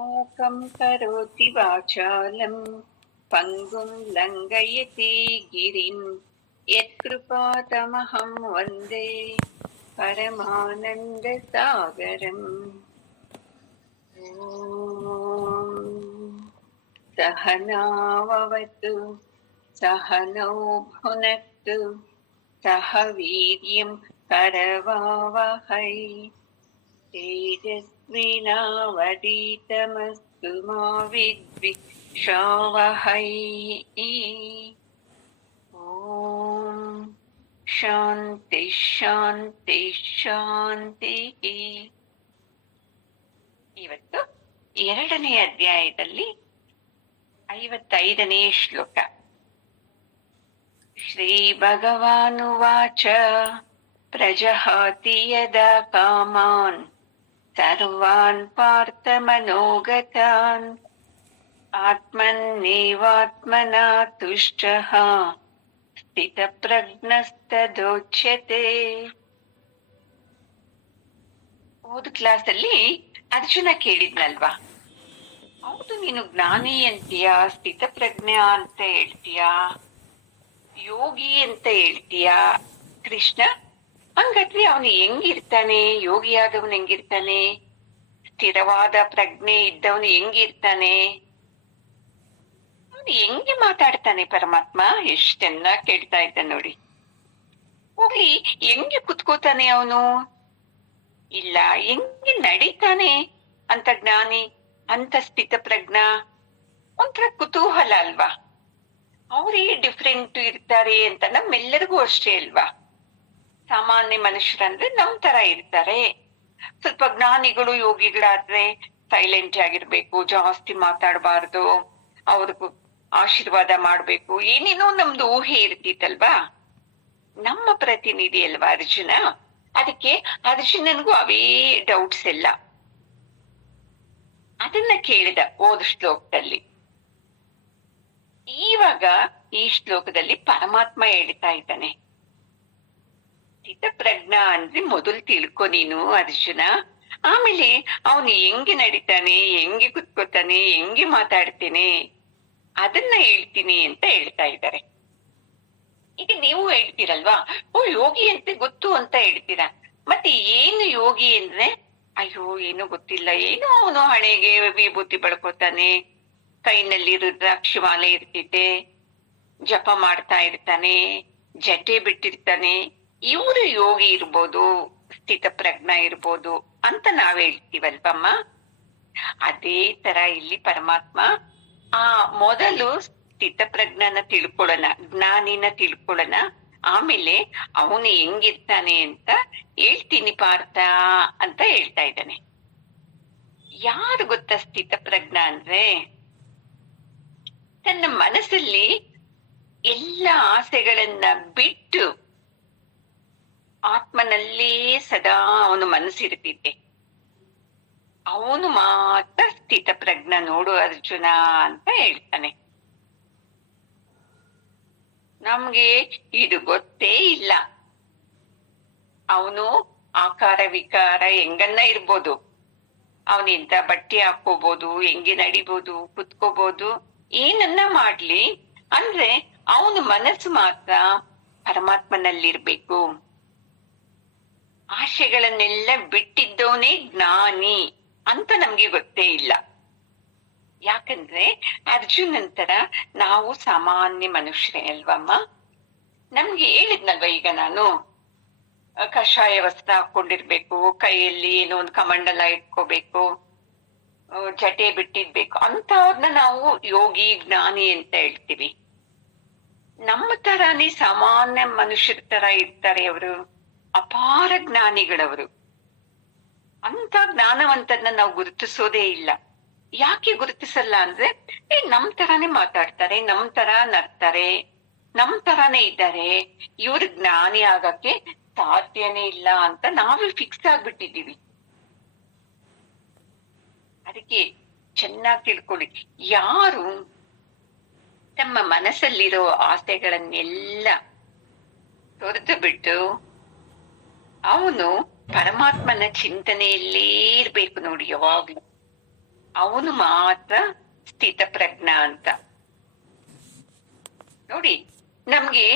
ಮೂಕಂ ಕರೋತಿ ವಾಚಾಲಂ ಪಂಗುಂ ಲಂಘಯತಿ ಗಿರಿಂ ಯತ್ಕೃಪಾತಮಹಂ ವಂದೇ ಪರಮಾನಂದ ಸಾಗರಂ. ಓಂ ಸಹನಾವವತು ಸಹನೌ ಭುನಕ್ತು ಸಹ ವೀರ್ಯಂ ಕರವಾವಹೈ ತೇಜಸ್ವಿನಾವಧೀತಮಸ್ತು ಮಾ ವಿದ್ವಿಷಾವಹೈ. ಓಂ ಶಾಂತಿ ಶಾಂತಿ ಶಾಂತಿ. ಇವತ್ತು 2ನೇ ಅಧ್ಯಾಯದಲ್ಲಿ 55ನೇ ಶ್ಲೋಕ. ಶ್ರೀ ಭಗವಾನುವಾಚ ಪ್ರಜಹಾತಿ ಯದಾ ಕಾಮಾನ್ ಸರ್ವಾನ್ ಪಾರ್ಥ ಮನೋಗತಾನ್ ಆತ್ಮನ್ನೇವಾತ್ಮನಾ ತುಷ್ಟಃ ಸ್ಥಿತಪ್ರಜ್ಞಸ್ತದೋಚ್ಯತೆ. ಹೋದ ಕ್ಲಾಸಲ್ಲಿ ಅರ್ಜುನ ಕೇಳಿದ್ನಲ್ವಾ, ಹೌದು ನೀನು ಜ್ಞಾನಿ ಅಂತೀಯಾ, ಸ್ಥಿತಪ್ರಜ್ಞ ಅಂತ ಹೇಳ್ತೀಯಾ, ಯೋಗಿ ಅಂತ ಹೇಳ್ತೀಯಾ ಕೃಷ್ಣ, ಹಂಗಾದ್ರೆ ಅವನು ಹೆಂಗಿರ್ತಾನೆ? ಯೋಗಿಯಾದವನು ಹೆಂಗಿರ್ತಾನೆ? ಸ್ಥಿರವಾದ ಪ್ರಜ್ಞೆ ಇದ್ದವನು ಹೆಂಗಿರ್ತಾನೆ? ಅವನು ಹೆಂಗೆ ಮಾತಾಡ್ತಾನೆ ಪರಮಾತ್ಮ? ಎಷ್ಟ್ ಚೆನ್ನಾಗಿ ಕೇಳ್ತಾ ಇದ್ದ ನೋಡಿ. ಹೋಗ್ಲಿ, ಹೆಂಗೆ ಕುತ್ಕೋತಾನೆ ಅವನು? ಇಲ್ಲ, ಹೆಂಗೆ ನಡೀತಾನೆ ಅಂತ ಜ್ಞಾನಿ, ಅಂತ ಸ್ಥಿತ ಪ್ರಜ್ಞ? ಒಂಥರ ಕುತೂಹಲ ಅಲ್ವಾ? ಅವರೇ ಡಿಫ್ರೆಂಟ್ ಇರ್ತಾರೆ ಅಂತ ನಮ್ಮೆಲ್ಲರಿಗೂ ಅಷ್ಟೇ ಅಲ್ವಾ? ಸಾಮಾನ್ಯ ಮನುಷ್ಯರಂದ್ರೆ ನಮ್ ತರ ಇರ್ತಾರೆ. ಸ್ವಲ್ಪ ಜ್ಞಾನಿಗಳು ಯೋಗಿಗಳಾದ್ರೆ ಸೈಲೆಂಟ್ ಆಗಿರ್ಬೇಕು, ಜಾಸ್ತಿ ಮಾತಾಡಬಾರ್ದು, ಅವ್ರಿಗೂ ಆಶೀರ್ವಾದ ಮಾಡ್ಬೇಕು, ಏನೇನೋ ನಮ್ದು ಊಹೆ ಇರ್ತಿತ್ತಲ್ವಾ? ನಮ್ಮ ಪ್ರತಿನಿಧಿ ಅಲ್ವಾ ಅರ್ಜುನ. ಅದಕ್ಕೆ ಅರ್ಜುನನ್ಗೂ ಅವೇ ಡೌಟ್ಸ್ ಎಲ್ಲ. ಅದನ್ನ ಕೇಳಿದ ಓದ್ ಶ್ಲೋಕದಲ್ಲಿ. ಇವಾಗ ಈ ಶ್ಲೋಕದಲ್ಲಿ ಪರಮಾತ್ಮ ಹೇಳ್ತಾ ಇದ್ದಾನೆ, ಸ್ಥಿತಪ್ರಜ್ಞ ಅಂದ್ರೆ ಮೊದಲು ತಿಳ್ಕೊ ನೀನು ಅರ್ಜುನ, ಆಮೇಲೆ ಅವನು ಹೆಂಗೆ ನಡೀತಾನೆ, ಹೆಂಗೆ ಕುತ್ಕೋತಾನೆ, ಹೆಂಗೆ ಮಾತಾಡ್ತೇನೆ ಅದನ್ನ ಹೇಳ್ತೀನಿ ಅಂತ ಹೇಳ್ತಾ ಇದ್ದಾರೆ. ಈಗ ನೀವು ಹೇಳ್ತೀರಲ್ವಾ, ಓ ಯೋಗಿ ಅಂತ ಗೊತ್ತು ಅಂತ ಹೇಳ್ತೀರಾ, ಮತ್ತೆ ಏನು ಯೋಗಿ ಅಂದ್ರೆ? ಅಯ್ಯೋ ಏನು ಗೊತ್ತಿಲ್ಲ, ಏನೋ ಅವನು ಹಣೆಗೆ ವಿಭೂತಿ ಬಳ್ಕೋತಾನೆ, ಕೈನಲ್ಲಿ ರುದ್ರಾಕ್ಷಿ ಮಾಲೆ ಇರ್ತಿದ್ದೆ, ಜಪ ಮಾಡ್ತಾ ಇರ್ತಾನೆ, ಜಟೆ ಬಿಟ್ಟಿರ್ತಾನೆ, ಇವರು ಯೋಗಿ ಇರ್ಬೋದು, ಸ್ಥಿತ ಪ್ರಜ್ಞ ಇರ್ಬೋದು ಅಂತ ನಾವ್ ಹೇಳ್ತೀವಲ್ವಮ್ಮ. ಅದೇ ತರ ಇಲ್ಲಿ ಪರಮಾತ್ಮ ಆ ಮೊದಲು ಸ್ಥಿತ ಪ್ರಜ್ಞನ ತಿಳ್ಕೊಳ್ಳೋಣ, ಜ್ಞಾನಿನ ತಿಳ್ಕೊಳ್ಳೋಣ, ಆಮೇಲೆ ಅವನು ಹೆಂಗಿರ್ತಾನೆ ಅಂತ ಹೇಳ್ತೀನಿ ಪಾರ್ಥ ಅಂತ ಹೇಳ್ತಾ ಇದ್ದಾನೆ. ಯಾರು ಗೊತ್ತಾ ಸ್ಥಿತ ಪ್ರಜ್ಞ ಅಂದ್ರೆ? ತನ್ನ ಮನಸ್ಸಲ್ಲಿ ಎಲ್ಲ ಆಸೆಗಳನ್ನ ಬಿಟ್ಟು ಆತ್ಮನಲ್ಲೇ ಸದಾ ಅವನು ಮನಸ್ಸಿರ್ತಿದ್ದೆ, ಅವನು ಮಾತ್ರ ಸ್ಥಿತ ಪ್ರಜ್ಞ ನೋಡು ಅರ್ಜುನ ಅಂತ ಹೇಳ್ತಾನೆ. ನಮ್ಗೆ ಇದು ಗೊತ್ತೇ ಇಲ್ಲ. ಅವನು ಆಕಾರ ವಿಕಾರ ಹೆಂಗನ್ನ ಇರ್ಬೋದು, ಅವನಿಂದ ಬಟ್ಟೆ ಹಾಕೋಬಹುದು, ಹೆಂಗೆ ನಡಿಬಹುದು, ಕುತ್ಕೋಬಹುದು, ಏನನ್ನ ಮಾಡ್ಲಿ, ಅಂದ್ರೆ ಅವನ ಮನಸ್ಸು ಮಾತ್ರ ಪರಮಾತ್ಮನಲ್ಲಿರ್ಬೇಕು. ಆಶೆಗಳನ್ನೆಲ್ಲ ಬಿಟ್ಟಿದ್ದವನೇ ಜ್ಞಾನಿ ಅಂತ ನಮ್ಗೆ ಗೊತ್ತೇ ಇಲ್ಲ. ಯಾಕಂದ್ರೆ ಅರ್ಜುನ್ ನಂತರ ನಾವು ಸಾಮಾನ್ಯ ಮನುಷ್ಯರೇ ಅಲ್ವಮ್ಮ. ನಮ್ಗೆ ಹೇಳಿದ್ನಲ್ವ ಈಗ ನಾನು, ಕಷಾಯ ವಸ್ತ್ರ ಹಾಕೊಂಡಿರ್ಬೇಕು, ಕೈಯಲ್ಲಿ ಏನೋ ಒಂದು ಕಮಂಡಲ ಇಟ್ಕೋಬೇಕು, ಜಟೆ ಬಿಟ್ಟಿರ್ಬೇಕು, ಅಂತವ್ರನ್ನ ನಾವು ಯೋಗಿ ಜ್ಞಾನಿ ಅಂತ ಹೇಳ್ತೀವಿ. ನಮ್ಮ ತರಾನೇ ಸಾಮಾನ್ಯ ಮನುಷ್ಯರ ತರ ಇರ್ತಾರೆ ಅವರು, ಅಪಾರ ಜ್ಞಾನಿಗಳವರು. ಅಂತ ಜ್ಞಾನವಂತರನ್ನ ನಾವು ಗುರುತಿಸೋದೇ ಇಲ್ಲ. ಯಾಕೆ ಗುರುತಿಸಲ್ಲ ಅಂದ್ರೆ, ನಮ್ ತರಾನೇ ಮಾತಾಡ್ತಾರೆ, ನಮ್ ತರ ನಡ್ತಾರೆ, ನಮ್ ತರಾನೇ ಇದ್ದಾರೆ, ಇವ್ರು ಜ್ಞಾನಿ ಆಗಕ್ಕೆ ಸಾಧ್ಯನೇ ಇಲ್ಲ ಅಂತ ನಾವೇ ಫಿಕ್ಸ್ ಆಗ್ಬಿಟ್ಟಿದೀವಿ. ಅದಕ್ಕೆ ಚೆನ್ನಾಗಿ ತಿಳ್ಕೊಳ್ಳಿ, ಯಾರು ತಮ್ಮ ಮನಸ್ಸಲ್ಲಿರೋ ಆಸೆಗಳನ್ನೆಲ್ಲ ತೊರೆದು ಬಿಟ್ಟು ಅವನು ಪರಮಾತ್ಮನ ಚಿಂತನೆಯಲ್ಲೇ ಇರ್ಬೇಕು ನೋಡಿ ಯಾವಾಗ್ಲೂ. ಅವನು ಮಾತ್ರ ಸ್ಥಿತಪ್ರಜ್ಞ ಅಂತ. ನೋಡಿ, ನಮ್ಗೆ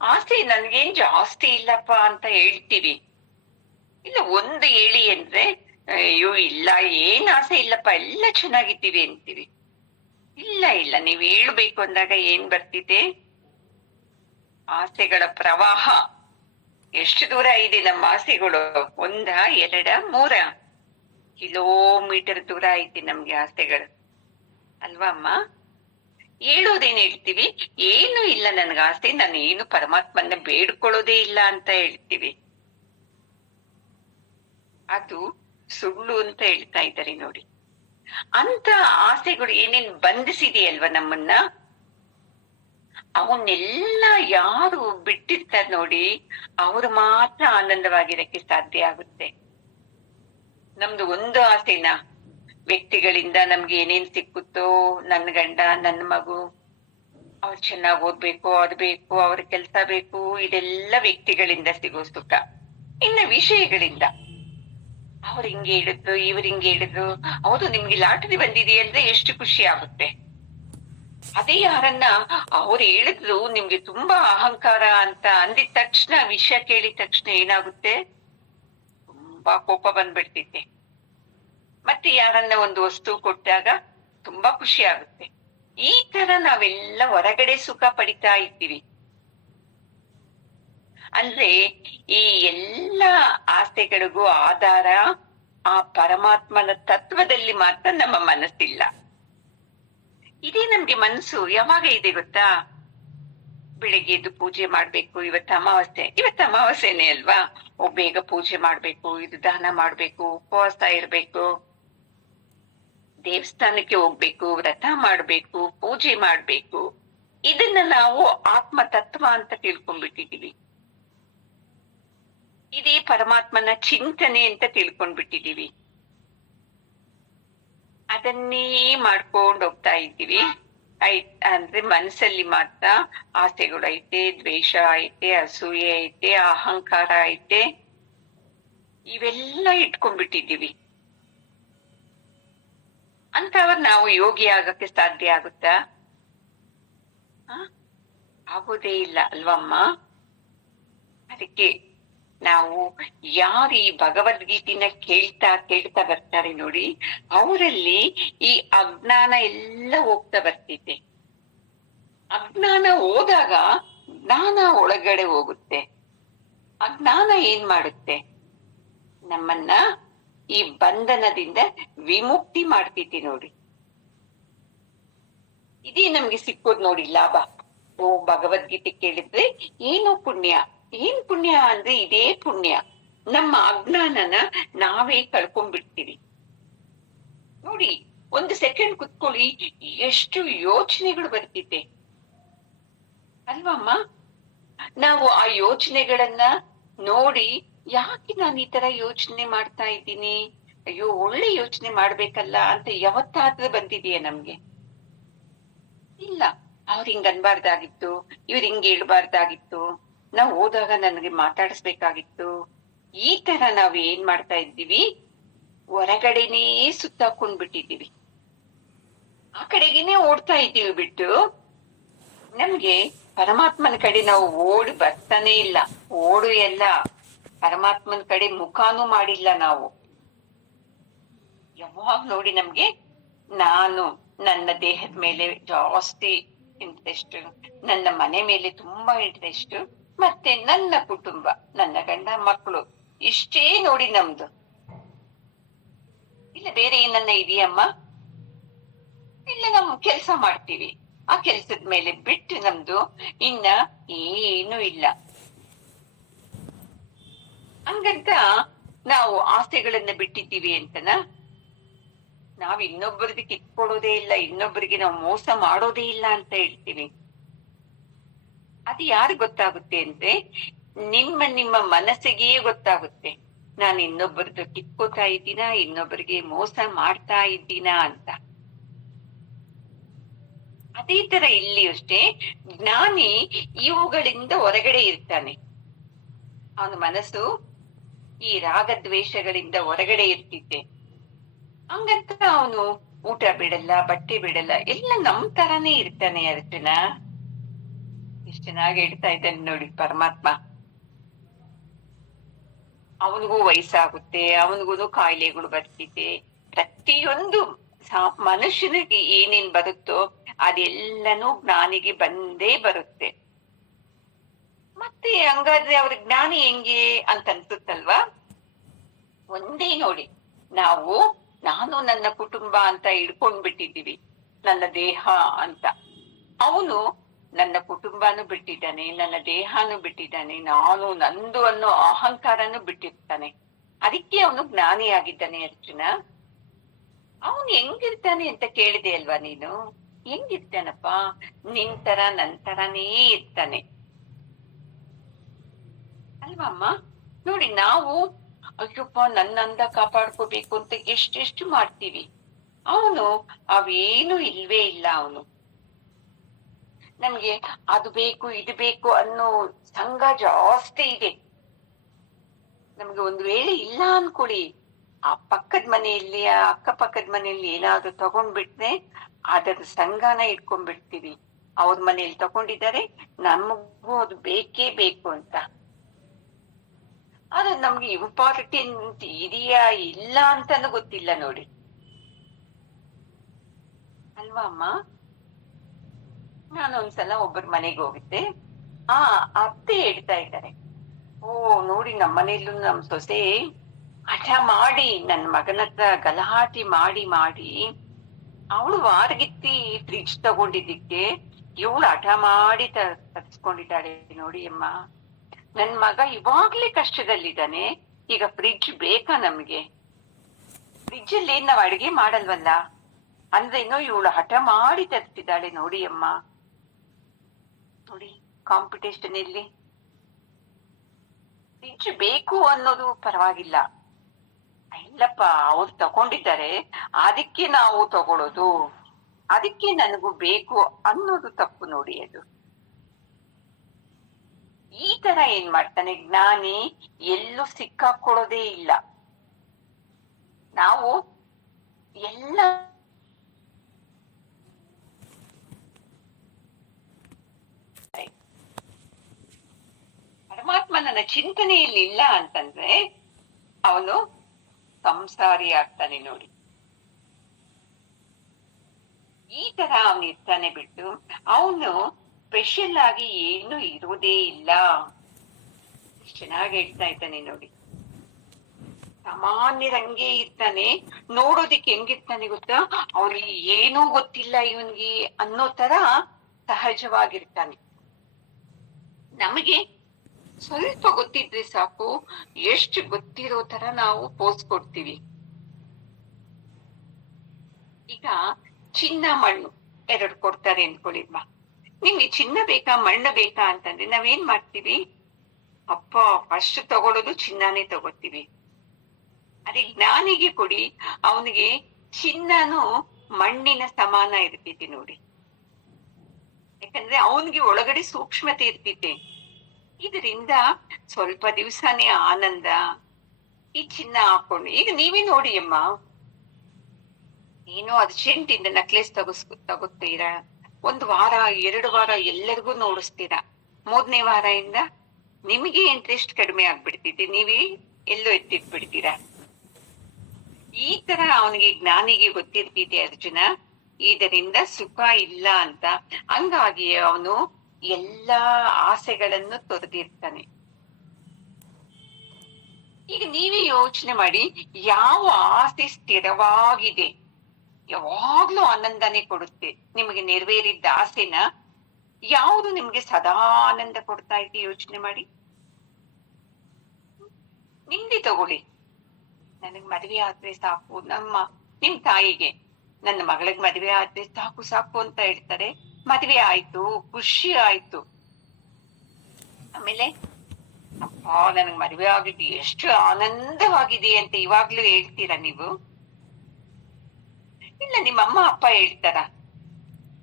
ಆಸೆ ನನ್ಗೇನ್ ಜಾಸ್ತಿ ಇಲ್ಲಪ್ಪ ಅಂತ ಹೇಳ್ತೀವಿ. ಇಲ್ಲ ಒಂದು ಹೇಳಿ ಅಂದ್ರೆ, ಅಯ್ಯೋ ಇಲ್ಲ, ಏನ್ ಆಸೆ ಇಲ್ಲಪ್ಪ, ಎಲ್ಲ ಚೆನ್ನಾಗಿದ್ದೀವಿ ಅಂತೀವಿ. ಇಲ್ಲ ಇಲ್ಲ, ನೀವ್ ಹೇಳ್ಬೇಕು ಅಂದಾಗ ಏನ್ ಬರ್ತಿದೆ? ಆಸೆಗಳ ಪ್ರವಾಹ. ಎಷ್ಟು ದೂರ ಇದೆ ನಮ್ಮ ಆಸೆಗಳು? 1, 2, 3 ಕಿಲೋಮೀಟರ್ ದೂರ ಐತಿ ನಮ್ಗೆ ಆಸೆಗಳು, ಅಲ್ವಾ ಅಮ್ಮ? ಹೇಳೋದೇನ್ ಹೇಳ್ತೀವಿ? ಏನು ಇಲ್ಲ ನನ್ಗ ಆಸೆ, ನಾನು ಏನು ಪರಮಾತ್ಮನ ಬೇಡ್ಕೊಳ್ಳೋದೇ ಇಲ್ಲ ಅಂತ ಹೇಳ್ತೀವಿ. ಅದು ಸುಳ್ಳು ಅಂತ ಹೇಳ್ತಾ ಇದ್ದಾರೆ ನೋಡಿ. ಅಂತ ಆಸೆಗಳು ಏನೇನ್ ಬಂಧಿಸಿದೆಯಲ್ವಾ ನಮ್ಮನ್ನ, ಅವನ್ನೆಲ್ಲ ಯಾರು ಬಿಟ್ಟಿರ್ತಾರೆ ನೋಡಿ, ಅವ್ರು ಮಾತ್ರ ಆನಂದವಾಗಿರಕ್ಕೆ ಸಾಧ್ಯ ಆಗುತ್ತೆ. ನಮ್ದು ಒಂದು ಆಸೆನ, ವ್ಯಕ್ತಿಗಳಿಂದ ನಮ್ಗೆ ಏನೇನ್ ಸಿಕ್ಕುತ್ತೋ, ನನ್ ಗಂಡ, ನನ್ ಮಗು, ಅವ್ರು ಚೆನ್ನಾಗ್ ಓದ್ಬೇಕು, ಅದ್ ಬೇಕು, ಅವ್ರ ಕೆಲ್ಸ ಬೇಕು, ಇದೆಲ್ಲ ವ್ಯಕ್ತಿಗಳಿಂದ ಸಿಗೋ ಸುಖ. ಇನ್ನ ವಿಷಯಗಳಿಂದ ಅವ್ರ ಹಿಂಗೆ ಹೇಳಿದ್ರು, ಇವ್ರ ಹಿಂಗೆ ಹೇಳಿದ್ರು, ಹೌದು ನಿಮ್ಗೆ ಲಾಟರಿ ಬಂದಿದೆ ಅಂದ್ರೆ ಎಷ್ಟು ಖುಷಿ ಆಗುತ್ತೆ. ಅದೇ ಯಾರನ್ನ ಅವ್ರು ಹೇಳಿದ್ರು ನಿಮ್ಗೆ ತುಂಬಾ ಅಹಂಕಾರ ಅಂತ ಅಂದಿದ ತಕ್ಷಣ, ವಿಷಯ ಕೇಳಿದ ತಕ್ಷಣ ಏನಾಗುತ್ತೆ? ತುಂಬಾ ಕೋಪ ಬಂದ್ಬಿಡ್ತಿದ್ದೆ. ಮತ್ತೆ ಯಾರನ್ನ ಒಂದು ವಸ್ತು ಕೊಟ್ಟಾಗ ತುಂಬಾ ಖುಷಿ ಆಗುತ್ತೆ. ಈ ತರ ನಾವೆಲ್ಲ ಹೊರಗಡೆ ಸುಖ ಪಡಿತಾ ಇದ್ದೀವಿ. ಅಂದ್ರೆ ಈ ಎಲ್ಲ ಆಸೆಗಳಿಗೂ ಆಧಾರ ಆ ಪರಮಾತ್ಮನ ತತ್ವದಲ್ಲಿ ಮಾತ್ರ ನಮ್ಮ ಮನಸ್ಸಿಲ್ಲ. ಇದೇ ನಮ್ಗೆ ಮನಸ್ಸು ಯಾವಾಗ ಇದೆ ಗೊತ್ತಾ? ಬೆಳಿಗ್ಗೆ ಎದ್ದು ಪೂಜೆ ಮಾಡ್ಬೇಕು, ಇವತ್ತು ಅಮಾವಾಸ್ಯೆನೆ ಅಲ್ವಾ, ಬೇಗ ಪೂಜೆ ಮಾಡ್ಬೇಕು, ಇದು ದಾನ ಮಾಡ್ಬೇಕು, ಉಪವಾಸ ಇರ್ಬೇಕು, ದೇವಸ್ಥಾನಕ್ಕೆ ಹೋಗ್ಬೇಕು, ವ್ರತ ಮಾಡ್ಬೇಕು, ಪೂಜೆ ಮಾಡ್ಬೇಕು. ಇದನ್ನ ನಾವು ಆತ್ಮ ತತ್ವ ಅಂತ ತಿಳ್ಕೊಂಡ್ಬಿಟ್ಟಿದೀವಿ. ಇದೇ ಪರಮಾತ್ಮನ ಚಿಂತನೆ ಅಂತ ತಿಳ್ಕೊಂಡ್ಬಿಟ್ಟಿದೀವಿ. ಅದನ್ನೇ ಮಾಡ್ಕೊಂಡು ಹೋಗ್ತಾ ಇದ್ದೀವಿ. ಅಂದ್ರೆ ಮನಸ್ಸಲ್ಲಿ ಮಾತ್ರ ಆಸೆಗಳು ಐತೆ, ದ್ವೇಷ ಐತೆ, ಅಸೂಯೆ ಐತೆ, ಅಹಂಕಾರ ಐತೆ, ಇವೆಲ್ಲ ಇಟ್ಕೊಂಡ್ಬಿಟ್ಟಿದ್ದೀವಿ. ಅಂತವ್ರು ನಾವು ಯೋಗಿ ಆಗಕ್ಕೆ ಸಾಧ್ಯ ಆಗುತ್ತಾ? ಆಗೋದೇ ಇಲ್ಲ ಅಲ್ವಮ್ಮ? ಅದಕ್ಕೆ ನಾವು ಯಾರು ಈ ಭಗವದ್ಗೀತೆನ ಕೇಳ್ತಾ ಬರ್ತಾರೆ ನೋಡಿ, ಅವರಲ್ಲಿ ಈ ಅಜ್ಞಾನ ಎಲ್ಲ ಹೋಗ್ತಾ ಬರ್ತಿದೆ. ಅಜ್ಞಾನ ಹೋದಾಗ ಜ್ಞಾನ ಒಳಗಡೆ ಹೋಗುತ್ತೆ. ಅಜ್ಞಾನ ಏನ್ ಮಾಡುತ್ತೆ? ನಮ್ಮನ್ನ ಈ ಬಂಧನದಿಂದ ವಿಮುಕ್ತಿ ಮಾಡ್ತೈತಿ ನೋಡಿ. ಇದೇ ನಮ್ಗೆ ಸಿಕ್ಕೋದ್ ನೋಡಿ ಲಾಭ. ಭಗವದ್ಗೀತೆ ಕೇಳಿದ್ರೆ ಏನೋ ಪುಣ್ಯ. ಏನ್ ಪುಣ್ಯ ಅಂದ್ರೆ ಇದೇ ಪುಣ್ಯ. ನಮ್ಮ ಅಜ್ಞಾನನ ನಾವೇ ಕಳ್ಕೊಂಡ್ಬಿಡ್ತೀವಿ ನೋಡಿ. 1 ಸೆಕೆಂಡ್ ಕುತ್ಕೊಳ್ಳಿ, ಎಷ್ಟು ಯೋಚನೆಗಳು ಬರ್ತಿದೆ ಅಲ್ವಮ್ಮ? ನಾವು ಆ ಯೋಚನೆಗಳನ್ನ ನೋಡಿ, ಯಾಕೆ ನಾನು ಈ ತರ ಯೋಚನೆ ಮಾಡ್ತಾ ಇದ್ದೀನಿ, ಅಯ್ಯೋ ಒಳ್ಳೆ ಯೋಚನೆ ಮಾಡ್ಬೇಕಲ್ಲ ಅಂತ ಯಾವತ್ತಾದ್ರೂ ಬಂದಿದೆಯಾ ನಮ್ಗೆ? ಇಲ್ಲ. ಅವ್ರ ಹಿಂಗ್ ಅನ್ಬಾರ್ದಾಗಿತ್ತು, ಇವ್ರ ಹಿಂಗ್ ಹೇಳ್ಬಾರ್ದಾಗಿತ್ತು, ನಾವ್ ಹೋದಾಗ ನನಗೆ ಮಾತಾಡಿಸ್ಬೇಕಾಗಿತ್ತು. ಈ ತರ ನಾವ್ ಏನ್ ಮಾಡ್ತಾ ಇದ್ದೀವಿ? ಹೊರಗಡೆನೇ ಸುತ್ತಾಕೊಂಡ್ಬಿಟ್ಟಿದೀವಿ, ಆ ಕಡೆಗೇನೆ ಓಡ್ತಾ ಇದ್ದೀವಿ ಬಿಟ್ಟು ನಮ್ಗೆ ಪರಮಾತ್ಮನ ಕಡೆ ನಾವು ಓಡಿ ಬರ್ತಾನೆ ಇಲ್ಲ. ಓಡು ಎಲ್ಲ ಪರಮಾತ್ಮನ ಕಡೆ ಮುಖಾನು ಮಾಡಿಲ್ಲ ನಾವು. ಯಾವಾಗ ನೋಡಿ ನಮ್ಗೆ ನಾನು ನನ್ನ ದೇಹದ ಮೇಲೆ ಜಾಸ್ತಿ ಇಂಟ್ರೆಸ್ಟ್, ನನ್ನ ಮನೆ ಮೇಲೆ ತುಂಬಾ ಇಂಟ್ರೆಸ್ಟ್, ಮತ್ತೆ ನನ್ನ ಕುಟುಂಬ, ನನ್ನ ಗಂಡ ಮಕ್ಕಳು, ಇಷ್ಟೇ ನೋಡಿ ನಮ್ದು. ಇಲ್ಲ ಬೇರೆ ಏನನ್ನ ಇದೆಯಮ್ಮ? ಇಲ್ಲ, ನಮ್ ಕೆಲ್ಸ ಮಾಡ್ತೀವಿ, ಆ ಕೆಲ್ಸದ ಮೇಲೆ ಬಿಟ್ಟು ನಮ್ದು ಇನ್ನ ಏನು ಇಲ್ಲ. ಹಂಗಂತ ನಾವು ಆಸೆಗಳನ್ನ ಬಿಟ್ಟಿದ್ದೀವಿ ಅಂತನಾ? ನಾವ್ ಇನ್ನೊಬ್ಬರಿಗೆ ಕಿತ್ಕೊಡೋದೇ ಇಲ್ಲ, ಇನ್ನೊಬ್ಬರಿಗೆ ನಾವು ಮೋಸ ಮಾಡೋದೇ ಇಲ್ಲ ಅಂತ ಹೇಳ್ತೀವಿ. ಅದು ಯಾರು ಗೊತ್ತಾಗುತ್ತೆ ಅಂದ್ರೆ ನಿಮ್ಮ ಮನಸ್ಸಿಗೆ ಗೊತ್ತಾಗುತ್ತೆ, ನಾನು ಇನ್ನೊಬ್ಬರದ್ದು ಕಿತ್ಕೋತಾ ಇದ್ದೀನ, ಇನ್ನೊಬ್ಬರಿಗೆ ಮೋಸ ಮಾಡ್ತಾ ಇದ್ದೀನ ಅಂತ. ಅದೇ ತರ ಇಲ್ಲಿ ಅಷ್ಟೇ, ಜ್ಞಾನಿ ಇವುಗಳಿಂದ ಹೊರಗಡೆ ಇರ್ತಾನೆ. ಅವನ ಮನಸ್ಸು ಈ ರಾಗದ್ವೇಷಗಳಿಂದ ಹೊರಗಡೆ ಇರ್ತಿದ್ದೆ. ಹಂಗಂತ ಅವನು ಊಟ ಬಿಡಲ್ಲ, ಬಟ್ಟೆ ಬಿಡಲ್ಲ, ಎಲ್ಲ ನಮ್ ತರಾನೇ ಇರ್ತಾನೆ ಅರ್ಜುನ. ಎಷ್ಟ್ ಚೆನ್ನಾಗಿ ಹೇಳ್ತಾ ಇದ್ದಾನೆ ನೋಡಿ ಪರಮಾತ್ಮ. ಅವನಿಗೂ ವಯಸ್ಸಾಗುತ್ತೆ, ಅವನಿಗೂ ಕಾಯಿಲೆಗಳು ಬರ್ತಿದೆ. ಪ್ರತಿಯೊಂದು ಮನುಷ್ಯನಿಗೆ ಏನೇನ್ ಬರುತ್ತೋ ಅದೆಲ್ಲನೂ ಜ್ಞಾನಿಗೆ ಬಂದೇ ಬರುತ್ತೆ. ಮತ್ತೆ ಹಂಗಾದ್ರೆ ಅವ್ರ ಜ್ಞಾನಿ ಹೆಂಗೆ ಅಂತ ಅನ್ಸುತ್ತಲ್ವಾ? ಒಂದೇ ನೋಡಿ, ನಾನು ನನ್ನ ಕುಟುಂಬ ಅಂತ ಬಿಟ್ಟಿದ್ದೀವಿ, ನನ್ನ ದೇಹ ಅಂತ. ಅವನು ನನ್ನ ಕುಟುಂಬನೂ ಬಿಟ್ಟಿದ್ದಾನೆ, ನನ್ನ ದೇಹನೂ ಬಿಟ್ಟಿದ್ದಾನೆ, ನಾನು ನಂದು ಅನ್ನೋ ಅಹಂಕಾರನು ಬಿಟ್ಟಿರ್ತಾನೆ. ಅದಕ್ಕೆ ಅವನು ಜ್ಞಾನಿಯಾಗಿದ್ದಾನೆ ಅರ್ಜುನ. ಅವನು ಹೆಂಗಿರ್ತಾನೆ ಅಂತ ಕೇಳಿದೆ ಅಲ್ವಾ ನೀನು? ಹೆಂಗಿರ್ತಾನಪ್ಪ? ನಿನ್ ತರ ನನ್ ತರಾನೇ ಇರ್ತಾನೆ ಅಲ್ವಾ ಅಮ್ಮ? ನೋಡಿ, ನಾವು ಅಯ್ಯಪ್ಪ ನನ್ನ ಅಂದ ಕಾಪಾಡ್ಕೋಬೇಕು ಅಂತ ಎಷ್ಟೆಷ್ಟು ಮಾಡ್ತೀವಿ. ಅವನು ಅವೇನು ಇಲ್ವೇ ಇಲ್ಲ. ಅವನು ನಮ್ಗೆ ಅದು ಬೇಕು ಇದು ಬೇಕು ಅನ್ನೋ ಸಂಘ ಜಾಸ್ತಿ ಇದೆ. ನಮ್ಗೆ ಒಂದು ವೇಳೆ ಇಲ್ಲ ಅನ್ಕೊಡಿ, ಆ ಪಕ್ಕದ ಮನೆಯಲ್ಲಿ, ಆ ಅಕ್ಕಪಕ್ಕದ ಮನೆಯಲ್ಲಿ ಏನಾದ್ರು ತಗೊಂಡ್ಬಿಟ್ರೆ ಅದರ ಸಂಘನ ಇಟ್ಕೊಂಡ್ಬಿಡ್ತೀವಿ. ಅವ್ರ ಮನೆಯಲ್ಲಿ ತಗೊಂಡಿದ್ದಾರೆ, ನಮಗೂ ಅದು ಬೇಕೇ ಬೇಕು ಅಂತ. ಅದು ನಮ್ಗೆ ಇಂಪಾರ್ಟೆಂಟ್ ಇದೆಯಾ ಇಲ್ಲ ಅಂತಾನು ಗೊತ್ತಿಲ್ಲ ನೋಡಿ, ಅಲ್ವಾ ಅಮ್ಮ? ನಾನು ಒಂದ್ಸಲ ಒಬ್ಬರ ಮನೆಗೆ ಹೋಗಿದ್ದೆ. ಅತ್ತೆ ಹೇಳ್ತಾ ಇದ್ದಾರೆ, ಓ ನೋಡಿ, ನಮ್ಮ ಮನೆಯಲ್ಲೂ ನಮ್ ಸೊಸೆ ಹಠ ಮಾಡಿ ನನ್ ಮಗನ ಹತ್ರ ಗಲಾಟಿ ಮಾಡಿ ಮಾಡಿ ಅವಳು ವಾರಗಿತ್ತಿ ಫ್ರಿಡ್ಜ್ ತಗೊಂಡಿದ್ದಕ್ಕೆ ಇವಳು ಹಠ ಮಾಡಿ ತರಿಸ್ಕೊಂಡಿದ್ದಾಳೆ ನೋಡಿ ಅಮ್ಮ. ನನ್ ಮಗ ಇವಾಗ್ಲೇ ಕಷ್ಟದಲ್ಲಿದ್ದಾನೆ, ಈಗ ಫ್ರಿಡ್ಜ್ ಬೇಕಾ ನಮ್ಗೆ? ಫ್ರಿಡ್ಜ್ ಅಲ್ಲಿ ನಾವ್ ಅಡಿಗೆ ಮಾಡಲ್ವಲ್ಲ ಅಂದ್ರೆ ಇನ್ನೂ ಇವಳು ಹಠ ಮಾಡಿ ತರಿಸಿದ್ದಾಳೆ ನೋಡಿ ಅಮ್ಮ. ನೋಡಿ ಕಾಂಪಿಟೇಷನ್ ಇಲ್ಲಿ. ಫ್ರಿಡ್ಜ್ ಬೇಕು ಅನ್ನೋದು ಪರವಾಗಿಲ್ಲ, ಇಲ್ಲಪ್ಪ ಅವ್ರು ತಗೊಂಡಿದ್ದಾರೆ ಅದಕ್ಕೆ ನಾವು ತಗೊಳ್ಳೋದು, ಅದಕ್ಕೆ ನನಗೂ ಬೇಕು ಅನ್ನೋದು ತಪ್ಪು ನೋಡಿ. ಅದು ಈ ತರ ಏನ್ ಮಾಡ್ತಾನೆ ಜ್ಞಾನಿ, ಎಲ್ಲೂ ಸಿಕ್ಕಾಕೊಳ್ಳೋದೇ ಇಲ್ಲ. ನಾವು ಎಲ್ಲ ಪರಮಾತ್ಮ ನನ್ನ ಚಿಂತನೆಯಲ್ಲಿ ಇಲ್ಲ ಅಂತಂದ್ರೆ ಅವನು ಸಂಸಾರಿ ಆಗ್ತಾನೆ ನೋಡಿ. ಈ ತರ ಅವನು ಇರ್ತಾನೆ ಬಿಟ್ಟು ಅವನು ಸ್ಪೆಷಲ್ ಆಗಿ ಏನು ಇರುವುದೇ ಇಲ್ಲ. ಚೆನ್ನಾಗಿ ಹೇಳ್ತಾ ಇದ್ದಾನೆ ನೋಡಿ. ಸಾಮಾನ್ಯರಂಗೆ ಇರ್ತಾನೆ, ನೋಡೋದಿಕ್ಕೆ ಹೆಂಗಿರ್ತಾನೆ ಗೊತ್ತಾ? ಅವ್ರಿಗೆ ಏನೂ ಗೊತ್ತಿಲ್ಲ ಇವನ್ಗೆ ಅನ್ನೋ ತರ ಸಹಜವಾಗಿರ್ತಾನೆ. ನಮಗೆ ಸ್ವಲ್ಪ ಗೊತ್ತಿದ್ರೆ ಸಾಕು, ಎಷ್ಟು ಗೊತ್ತಿರೋ ತರ ನಾವು ಪೋಸ್ ಕೊಡ್ತೀವಿ. ಈಗ ಚಿನ್ನ ಮಣ್ಣು ಎರಡು ಕೊಡ್ತಾರೆ ಅನ್ಕೊಳ್ಳಿಮ್ಮ. ನಿಮ್ಗೆ ಚಿನ್ನ ಬೇಕಾ ಮಣ್ಣು ಬೇಕಾ ಅಂತಂದ್ರೆ ನಾವೇನ್ ಮಾಡ್ತೀವಿ? ಅಪ್ಪ ಫಸ್ಟ್ ತಗೊಳ್ಳೋದು ಚಿನ್ನನೇ ತಗೋತೀವಿ. ಅದೇ ಜ್ಞಾನಿಗೆ ಕೊಡಿ, ಅವನಿಗೆ ಚಿನ್ನನು ಮಣ್ಣಿನ ಸಮಾನ ಇರ್ತೈತಿ ನೋಡಿ. ಯಾಕಂದ್ರೆ ಅವನಿಗೆ ಒಳಗಡೆ ಸೂಕ್ಷ್ಮತೆ ಇರ್ತೈತೆ. ಇದರಿಂದ ಸ್ವಲ್ಪ ದಿವಸನೇ ಆನಂದ. ಈ ಚಿನ್ನ ಹಾಕೊಂಡು ಈಗ ನೀವೇ ನೋಡಿ ಅಮ್ಮ, ಏನೋ ಅರ್ಜೆಂಟಿಂದ ನೆಕ್ಲೆಸ್ ತಗೋತೀರಾ, 1 ವಾರ 2 ವಾರ ಎಲ್ಲರಿಗೂ ನೋಡಿಸ್ತೀರಾ. 3ನೇ ವಾರದಿಂದ ನಿಮಗೆ ಇಂಟ್ರೆಸ್ಟ್ ಕಡಿಮೆ ಆಗ್ಬಿಡ್ತೈತಿ, ನೀವೇ ಎಲ್ಲೋ ಎತ್ತಿಟ್ಬಿಡ್ತೀರಾ. ಈ ತರ ಅವನಿಗೆ ಜ್ಞಾನಿಗೆ ಗೊತ್ತಿರ್ತೈತೆ ಅರ್ಜುನ, ಇದರಿಂದ ಸುಖ ಇಲ್ಲ ಅಂತ. ಹಂಗಾಗಿ ಅವನು ಎಲ್ಲಾ ಆಸೆಗಳನ್ನು ತೊರೆದಿರ್ತಾನೆ. ಈಗ ನೀವೇ ಯೋಚನೆ ಮಾಡಿ, ಯಾವ ಆಸೆ ಸ್ಥಿರವಾಗಿದೆ, ಯಾವಾಗ್ಲೂ ಆನಂದನೇ ಕೊಡುತ್ತೆ, ನಿಮಗೆ ನೆರವೇರಿದ್ದ ಆಸೆನ ಯಾವುದು ನಿಮ್ಗೆ ಸದಾ ಆನಂದ ಕೊಡ್ತಾ ಇದೆ ಯೋಚನೆ ಮಾಡಿ. ನಿಮ್ದೆ ತಗೊಳ್ಳಿ, ನನಗ್ ಮದುವೆ ಆದ್ರೆ ಸಾಕು, ನಿಮ್ ತಾಯಿಗೆ ನನ್ನ ಮಗಳಿಗೆ ಮದುವೆ ಆದ್ರೆ ಸಾಕು ಸಾಕು ಅಂತ ಹೇಳ್ತಾರೆ. ಮದುವೆ ಆಯ್ತು, ಖುಷಿ ಆಯ್ತು, ಆಮೇಲೆ ಅಪ್ಪ ನನಗ್ ಮದುವೆ ಆಗಿದ್ದು ಎಷ್ಟು ಆನಂದವಾಗಿದೆ ಅಂತ ಇವಾಗ್ಲೂ ಹೇಳ್ತೀರಾ ನೀವು? ಇಲ್ಲ ನಿಮ್ಮ ಅಮ್ಮ ಅಪ್ಪ ಹೇಳ್ತಾರ,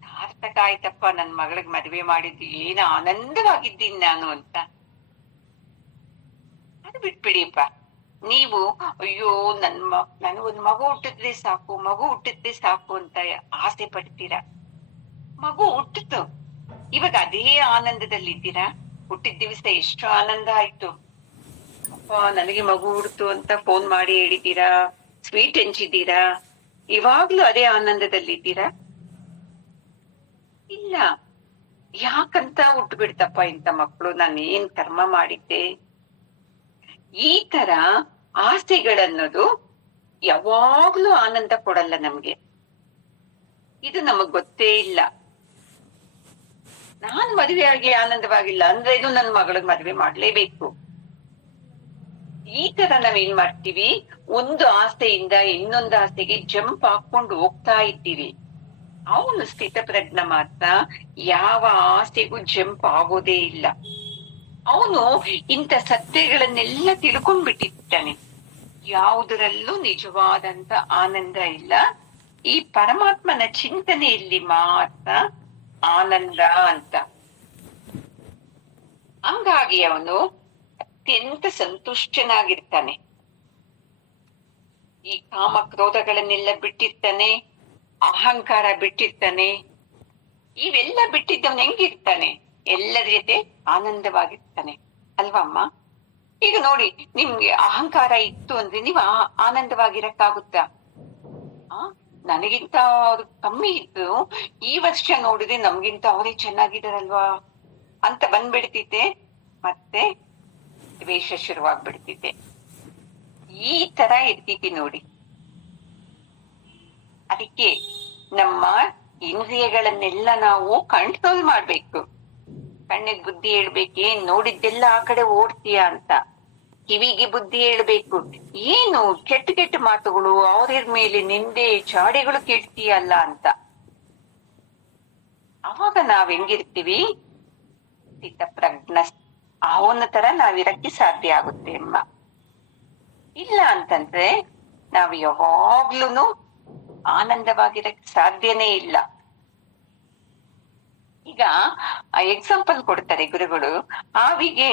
ಸಾರ್ಥಕ ಆಯ್ತಪ್ಪ ನನ್ ಮಗಳಿಗೆ ಮದುವೆ ಮಾಡಿದ್ದು, ಏನು ಆನಂದವಾಗಿದ್ದೀನಿ ನಾನು ಅಂತ. ಅದು ಬಿಟ್ಬಿಡಿಯಪ್ಪ. ನೀವು ಅಯ್ಯೋ ನನಗೊಂದ್ ಮಗು ಹುಟ್ಟಿದ್ರೆ ಸಾಕು, ಮಗು ಹುಟ್ಟಿದ್ರೆ ಸಾಕು ಅಂತ ಆಸೆ ಪಡ್ತೀರಾ. ಮಗು ಹುಟ್ಟಿತು, ಇವಾಗ ಅದೇ ಆನಂದದಲ್ಲಿದ್ದೀರಾ? ಹುಟ್ಟಿದ ದಿವಸ ಎಷ್ಟು ಆನಂದ ಆಯ್ತು, ಅಪ್ಪ ನನಗೆ ಮಗು ಹುಡ್ತು ಅಂತ ಫೋನ್ ಮಾಡಿ ಹೇಳಿದ್ದೀರಾ, ಸ್ವೀಟ್ ಹಂಚಿದ್ದೀರಾ. ಇವಾಗ್ಲೂ ಅದೇ ಆನಂದದಲ್ಲಿದ್ದೀರಾ? ಇಲ್ಲ. ಯಾಕಂತ ಹುಟ್ಟು ಬಿಡ್ತಪ್ಪ ಇಂಥ ಮಕ್ಕಳು, ನಾನು ಏನ್ ಕರ್ಮ ಮಾಡಿದ್ದೆ? ಈ ತರ ಆಸೆಗಳನ್ನೋದು ಯಾವಾಗ್ಲೂ ಆನಂದ ಕೊಡಲ್ಲ ನಮ್ಗೆ. ಇದು ನಮಗ್ ಗೊತ್ತೇ ಇಲ್ಲ. ನಾನ್ ಮದುವೆ ಆಗಿ ಆನಂದವಾಗಿಲ್ಲ ಅಂದ್ರೆ ಇದು ನನ್ ಮಗಳಿಗೆ ಮದುವೆ ಮಾಡ್ಲೇಬೇಕು. ಈ ತರ ನಾವೇನ್ ಮಾಡ್ತೀವಿ, ಒಂದು ಆಸೆಯಿಂದ ಇನ್ನೊಂದು ಆಸೆಗೆ ಜಂಪ್ ಹಾಕೊಂಡು ಹೋಗ್ತಾ ಇದ್ದೀವಿ. ಅವನು ಸ್ಥಿತಪ್ರಜ್ಞ ಮಾತ್ರ ಯಾವ ಆಸೆಗೂ ಜಂಪ್ ಆಗೋದೇ ಇಲ್ಲ. ಅವನು ಇಂಥ ಸತ್ಯಗಳನ್ನೆಲ್ಲ ತಿಳ್ಕೊಂಡ್ಬಿಟ್ಟಿರ್ತಾನೆ. ಯಾವುದರಲ್ಲೂ ನಿಜವಾದಂತ ಆನಂದ ಇಲ್ಲ, ಈ ಪರಮಾತ್ಮನ ಚಿಂತನೆಯಲ್ಲಿ ಮಾತ್ರ ಆನಂದ ಅಂತ. ಹಂಗಾಗಿ ಅವನು ಅತ್ಯಂತ ಸಂತುಷ್ಟನಾಗಿರ್ತಾನೆ. ಈ ಕಾಮ ಕ್ರೋಧಗಳನ್ನೆಲ್ಲ ಬಿಟ್ಟಿರ್ತಾನೆ, ಅಹಂಕಾರ ಬಿಟ್ಟಿರ್ತಾನೆ. ಇವೆಲ್ಲ ಬಿಟ್ಟಿದ್ದವನ್ ಹೆಂಗಿರ್ತಾನೆ? ಎಲ್ಲರ ಜೊತೆ ಆನಂದವಾಗಿರ್ತಾನೆ ಅಲ್ವಮ್ಮ? ಈಗ ನೋಡಿ, ನಿಮ್ಗೆ ಅಹಂಕಾರ ಇತ್ತು ಅಂದ್ರೆ ನೀವು ಆನಂದವಾಗಿರಕ್ಕಾಗುತ್ತಾ? ನನಗಿಂತ ಅವ್ರು ಕಮ್ಮಿ ಇದ್ದು ಈ ವರ್ಷ ನೋಡಿದ್ರೆ ನಮ್ಗಿಂತ ಅವರೇ ಚೆನ್ನಾಗಿದಾರಲ್ವಾ ಅಂತ ಬಂದ್ಬಿಡ್ತಿದ್ದೆ, ಮತ್ತೆ ದ್ವೇಷ ಶುರುವಾಗ್ಬಿಡ್ತಿದ್ದೆ. ಈ ತರ ಇರ್ತಿತಿ ನೋಡಿ. ಅದಕ್ಕೆ ನಮ್ಮ ಇಂದ್ರಿಯಗಳನ್ನೆಲ್ಲ ನಾವು ಕಂಟ್ರೋಲ್ ಮಾಡ್ಬೇಕು. ಕಣ್ಣಿಗೆ ಬುದ್ಧಿ ಹೇಳ್ಬೇಕೆ, ನೋಡಿದ್ದೆಲ್ಲ ಆ ಕಡೆ ಓಡ್ತೀಯ ಅಂತ. ಕಿವಿಗೆ ಬುದ್ಧಿ ಹೇಳ್ಬೇಕು, ಏನು ಕೆಟ್ಟ ಕೆಟ್ಟ ಮಾತುಗಳು, ಅವ್ರ ಮೇಲೆ ನಿಂದೆ ಚಾಡಿಗಳು ಕೇಳ್ತೀಯಲ್ಲ ಅಂತ. ಅವಾಗ ನಾವ್ ಹೆಂಗಿರ್ತೀವಿ? ಸ್ಥಿತಪ್ರಜ್ಞ. ಅವನ ತರ ನಾವಿರಕ್ಕೆ ಸಾಧ್ಯ ಆಗುತ್ತೆ ಅಮ್ಮ. ಇಲ್ಲ ಅಂತಂದ್ರೆ ನಾವ್ ಯಾವಾಗ್ಲೂನು ಆನಂದವಾಗಿರಕ್ಕೆ ಸಾಧ್ಯನೇ ಇಲ್ಲ. ಈಗ ಎಕ್ಸಾಂಪಲ್ ಕೊಡ್ತಾರೆ ಗುರುಗಳು. ಹಾವಿಗೆ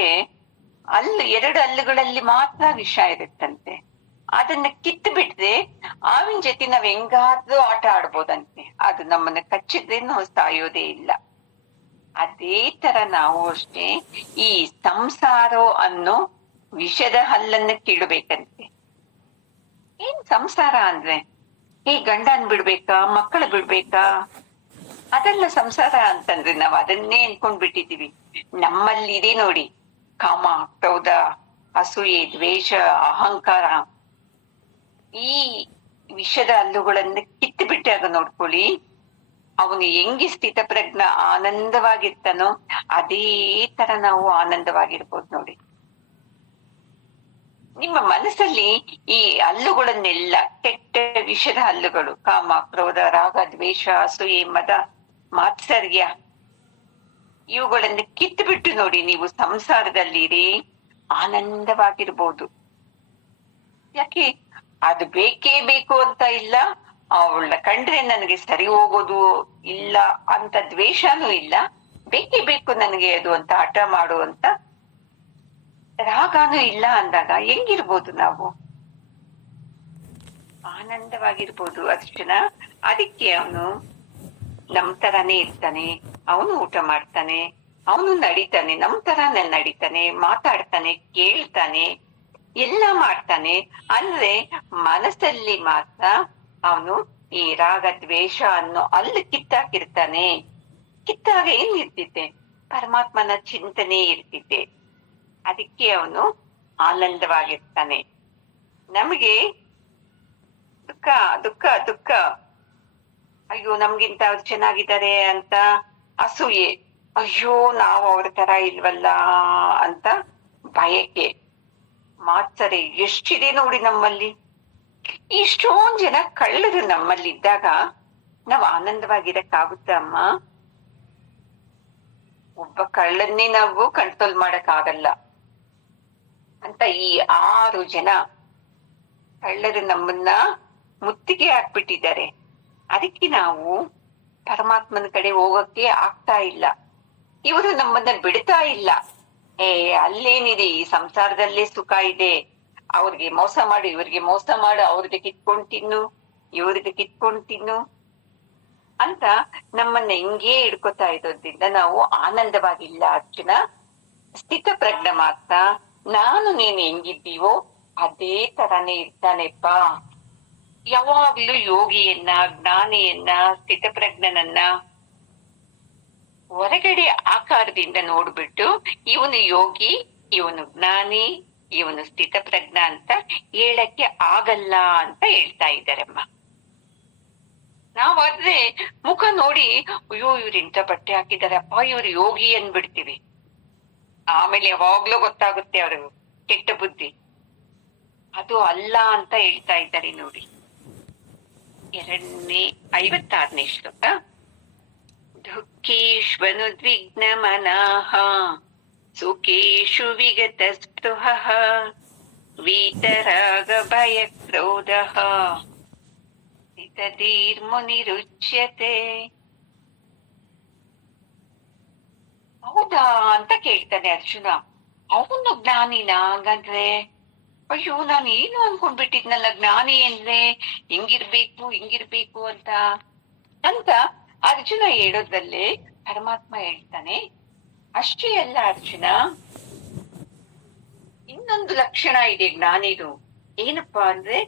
ಎರಡು ಹಲ್ಲುಗಳಲ್ಲಿ ಮಾತ್ರ ವಿಷ ಇರುತ್ತಂತೆ. ಅದನ್ನ ಕಿತ್ತು ಬಿಟ್ರೆ ಹಾವಿನ ಜೊತೆ ನಾವ್ ಹೆಂಗಾದ್ರೂ ಆಟ ಆಡ್ಬೋದಂತೆ. ಅದು ನಮ್ಮನ್ನ ಕಚ್ಚಿದ್ರೆ ನಾವು ಸಾಯೋದೇ ಇಲ್ಲ. ಅದೇ ತರ ನಾವು ಅಷ್ಟೇ ಈ ಸಂಸಾರ ಅನ್ನೋ ವಿಷದ ಹಲ್ಲನ್ನ ಕೀಳ್ಬೇಕಂತೆ. ಏನ್ ಸಂಸಾರ ಅಂದ್ರೆ ಈ ಗಂಡನ್ ಬಿಡ್ಬೇಕಾ, ಮಕ್ಕಳು ಬಿಡ್ಬೇಕಾ? ಅದೆಲ್ಲ ಸಂಸಾರ ಅಂತಂದ್ರೆ ನಾವ್ ಅದನ್ನೇ ಅನ್ಕೊಂಡ್ ಬಿಟ್ಟಿದೀವಿ. ನಮ್ಮಲ್ಲಿ ಇದೆ ನೋಡಿ, ಕಾಮ, ಕ್ರೋಧ, ಅಸೂಯೆ, ದ್ವೇಷ, ಅಹಂಕಾರ. ಈ ವಿಷದ ಹಲ್ಲುಗಳನ್ನ ಕಿತ್ತು ಬಿಟ್ಟಾಗ ನೋಡ್ಕೊಳ್ಳಿ, ಅವನು ಹೆಂಗಿ ಸ್ಥಿತಪ್ರಜ್ಞ ಆನಂದವಾಗಿರ್ತಾನೋ ಅದೇ ತರ ನಾವು ಆನಂದವಾಗಿರ್ಬೋದು ನೋಡಿ. ನಿಮ್ಮ ಮನಸ್ಸಲ್ಲಿ ಈ ಹಲ್ಲುಗಳನ್ನೆಲ್ಲ, ಕೆಟ್ಟ ವಿಷದ ಹಲ್ಲುಗಳು, ಕಾಮ, ಕ್ರೋಧ, ರಾಗ, ದ್ವೇಷ, ಅಸೂಯೆ, ಮದ, ಮಾತ್ಸರ್ಯ, ಇವುಗಳನ್ನು ಕಿತ್ತು ಬಿಟ್ಟು ನೋಡಿ, ನೀವು ಸಂಸಾರದಲ್ಲಿರಿ, ಆನಂದವಾಗಿರ್ಬೋದು. ಯಾಕೆ? ಅದು ಬೇಕೇ ಬೇಕು ಅಂತ ಇಲ್ಲ, ಅವಳ ಕಂಡ್ರೆ ನನಗೆ ಸರಿ ಹೋಗೋದು ಇಲ್ಲ ಅಂತ ದ್ವೇಷನೂ ಇಲ್ಲ, ಬೇಕೇ ಬೇಕು ನನಗೆ ಅದು ಅಂತ ಹಠ ಮಾಡುವಂತ ರಾಗನೂ ಇಲ್ಲ ಅಂದಾಗ ಹೆಂಗಿರ್ಬೋದು ನಾವು? ಆನಂದವಾಗಿರ್ಬೋದು ಅರ್ಜುನ. ಅದಕ್ಕೆ ಅವನು ನಮ್ ತರಾನೇ ಇರ್ತಾನೆ, ಅವನು ಊಟ ಮಾಡ್ತಾನೆ, ಅವನು ನಡಿತಾನೆ, ನಮ್ ತರಾನೇ ನಡಿತಾನೆ, ಮಾತಾಡ್ತಾನೆ, ಕೇಳ್ತಾನೆ, ಎಲ್ಲ ಮಾಡ್ತಾನೆ. ಅಂದ್ರೆ ಮನಸ್ಸಲ್ಲಿ ಮಾತ್ರ ಅವನು ಈ ರಾಗ ದ್ವೇಷ ಅನ್ನೋ ಅಲ್ಲಿ ಕಿತ್ತಾಕಿರ್ತಾನೆ. ಕಿತ್ತಾಗ ಏನ್ ಇರ್ತಿದ್ದೆ? ಪರಮಾತ್ಮನ ಚಿಂತನೆ ಇರ್ತಿದ್ದೆ. ಅದಕ್ಕೆ ಅವನು ಆನಂದವಾಗಿರ್ತಾನೆ. ನಮಗೆ ದುಃಖ ದುಃಖ ದುಃಖ, ಅಯ್ಯೋ ನಮ್ಗಿಂತ ಅವ್ರು ಚೆನ್ನಾಗಿದ್ದಾರೆ ಅಂತ ಅಸೂಯೆ, ಅಯ್ಯೋ ನಾವು ಅವ್ರ ತರ ಇಲ್ವಲ್ಲ ಅಂತ ಬಯಕೆ, ಮಾತ್ಸರೆ ಎಷ್ಟಿದೆ ನೋಡಿ ನಮ್ಮಲ್ಲಿ. ಇಷ್ಟೊಂದ್ ಜನ ಕಳ್ಳರು ನಮ್ಮಲ್ಲಿದ್ದಾಗ ನಾವ್ ಆನಂದವಾಗಿರಕ್ಕಾಗುತ್ತ ಅಮ್ಮ? ಒಬ್ಬ ಕಳ್ಳನ್ನೇ ನಾವು ಕಂಟ್ರೋಲ್ ಮಾಡಕ್ ಆಗಲ್ಲ ಅಂತ ಈ 6 ಜನ ಕಳ್ಳರು ನಮ್ಮನ್ನ ಮುತ್ತಿಗೆ ಹಾಕ್ಬಿಟ್ಟಿದ್ದಾರೆ. ಅದಕ್ಕೆ ನಾವು ಪರಮಾತ್ಮನ ಕಡೆ ಹೋಗಕ್ಕೆ ಆಗ್ತಾ ಇಲ್ಲ. ಇವರು ನಮ್ಮನ್ನ ಬಿಡ್ತಾ ಇಲ್ಲ. ಅಲ್ಲೇನಿದೆ, ಈ ಸಂಸಾರದಲ್ಲೇ ಸುಖ ಇದೆ, ಅವ್ರಿಗೆ ಮೋಸ ಮಾಡು, ಇವ್ರಿಗೆ ಮೋಸ ಮಾಡು, ಅವ್ರಿಗೆ ಕಿತ್ಕೊಂಡ್ ತಿನ್ನು, ಇವ್ರಿಗೆ ಕಿತ್ಕೊಂಡ್ ತಿನ್ನು ಅಂತ ನಮ್ಮನ್ನ ಹಿಂಗೇ ಹಿಡ್ಕೊತಾ ಇರೋದ್ರಿಂದ ನಾವು ಆನಂದವಾಗಿಲ್ಲ ಅರ್ಜುನ. ಸ್ಥಿತಪ್ರಜ್ಞ ಮಾತ್ರ ನಾನು ನೀನು ಹೆಂಗಿದ್ದೀವೋ ಅದೇ ತರಾನೇ ಇರ್ತಾನೆಪ್ಪ. ಯಾವಾಗ್ಲೂ ಯೋಗಿಯನ್ನ, ಜ್ಞಾನಿಯನ್ನ, ಸ್ಥಿತಪ್ರಜ್ಞನನ್ನ ಹೊರಗಡೆ ಆಕಾರದಿಂದ ನೋಡ್ಬಿಟ್ಟು ಇವನು ಯೋಗಿ, ಇವನು ಜ್ಞಾನಿ, ಇವನು ಸ್ಥಿತಪ್ರಜ್ಞ ಅಂತ ಹೇಳಕ್ಕೆ ಆಗಲ್ಲ ಅಂತ ಹೇಳ್ತಾ ಇದ್ದಾರಮ್ಮ. ನಾವಾದ್ರೆ ಮುಖ ನೋಡಿ ಅಯ್ಯೋ ಇವ್ರು ಇಂಥ ಬಟ್ಟೆ ಹಾಕಿದಾರಪ್ಪ, ಇವ್ರು ಯೋಗಿ ಅನ್ಬಿಡ್ತೀವಿ. ಆಮೇಲೆ ಯಾವಾಗ್ಲೂ ಗೊತ್ತಾಗುತ್ತೆ ಅವರು ಕೆಟ್ಟ ಬುದ್ಧಿ. ಅದು ಅಲ್ಲ ಅಂತ ಹೇಳ್ತಾ ಇದ್ದಾರೆ ನೋಡಿ. 56ನೇ ಶ್ಲೋಕ. ದುಃಖೇಶ್ವನುದ್ವಿಗ್ನ ಮನಃ ಸುಖೇಶು ವಿಗತ ಸ್ಪೃಹಃ ವೀತರಾಗ ಭಯ ಕ್ರೋಧಃ ಸ್ಥಿತಧೀರ್ಮುನಿರುಚ್ಯತೆ. ಹೌದಾ ಅಂತ ಕೇಳ್ತಾನೆ ಅರ್ಜುನ. ಅವನು ಜ್ಞಾನಿನ ಹಂಗಂದ್ರೆ? ಅಯ್ಯೋ ನಾನು ಏನು ಅನ್ಕೊಂಡ್ಬಿಟ್ಟಿದ್ನಲ್ಲ, ಜ್ಞಾನಿ ಅಂದ್ರೆ ಹಿಂಗಿರ್ಬೇಕು ಅಂತ ಅಂತ ಅರ್ಜುನ ಹೇಳೋದ್ರಲ್ಲೇ ಪರಮಾತ್ಮ ಹೇಳ್ತಾನೆ, ಅಷ್ಟೇ ಅಲ್ಲ ಅರ್ಜುನ, ಇನ್ನೊಂದು ಲಕ್ಷಣ ಇದೆ ಜ್ಞಾನಿದು. ಏನಪ್ಪಾ ಅಂದ್ರೆ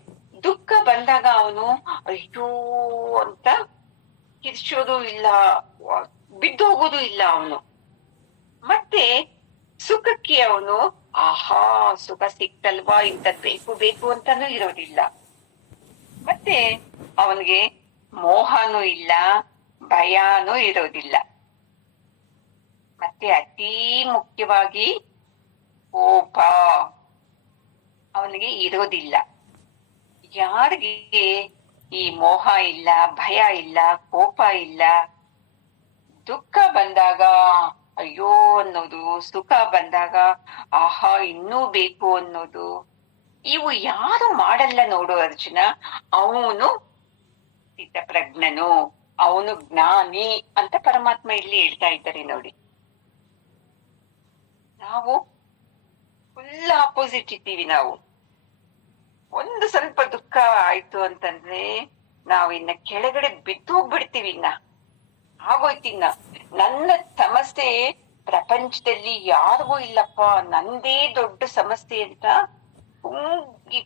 ದುಃಖ ಬಂದಾಗ ಅವನು ಅಯ್ಯೋ ಅಂತ ಕಿರ್ಚೋದು ಇಲ್ಲ, ಬಿದ್ದೋಗೋದು ಇಲ್ಲ ಅವನು. ಮತ್ತೆ ಸುಖಕ್ಕೆ ಅವನು ಆಹಾ ಸುಖ ಸಿಕ್ತಲ್ವಾ ಇಂಥದ್ ಬೇಕು ಅಂತಾನೂ ಇರೋದಿಲ್ಲ. ಮತ್ತೆ ಅವನಿಗೆ ಮೋಹನೂ ಇಲ್ಲ, ಭಯನೂ ಇರೋದಿಲ್ಲ. ಮತ್ತೆ ಅತೀ ಮುಖ್ಯವಾಗಿ ಕೋಪ ಅವನಿಗೆ ಇರೋದಿಲ್ಲ. ಯಾರಿಗೆ ಈ ಮೋಹ ಇಲ್ಲ, ಭಯ ಇಲ್ಲ, ಕೋಪ ಇಲ್ಲ, ದುಃಖ ಬಂದಾಗ ಅಯ್ಯೋ ಅನ್ನೋದು, ಸುಖ ಬಂದಾಗ ಆಹಾ ಇನ್ನೂ ಬೇಕು ಅನ್ನೋದು, ಇವು ಯಾರು ಮಾಡಲ್ಲ ನೋಡು ಅರ್ಜುನ, ಅವನು ಸ್ಥಿತಪ್ರಜ್ಞನು, ಅವನು ಜ್ಞಾನಿ ಅಂತ ಪರಮಾತ್ಮ ಇಲ್ಲಿ ಹೇಳ್ತಾ ಇದ್ದಾರೆ ನೋಡಿ. ನಾವು ಫುಲ್ ಆಪೋಸಿಟ್ ಇದ್ದೀವಿ. ನಾವು ಒಂದು ಸ್ವಲ್ಪ ದುಃಖ ಆಯ್ತು ಅಂತಂದ್ರೆ ನಾವಿನ್ನ ಕೆಳಗಡೆ ಬಿದ್ದು ಹೋಗ್ಬಿಡ್ತೀವಿ. ಆಗೋಯ್ತಿನ್ನ ನನ್ನ ಸಮಸ್ಯೆ ಪ್ರಪಂಚದಲ್ಲಿ ಯಾರಿಗೂ ಇಲ್ಲಪ್ಪ, ನಂದೇ ದೊಡ್ಡ ಸಮಸ್ಯೆ ಅಂತ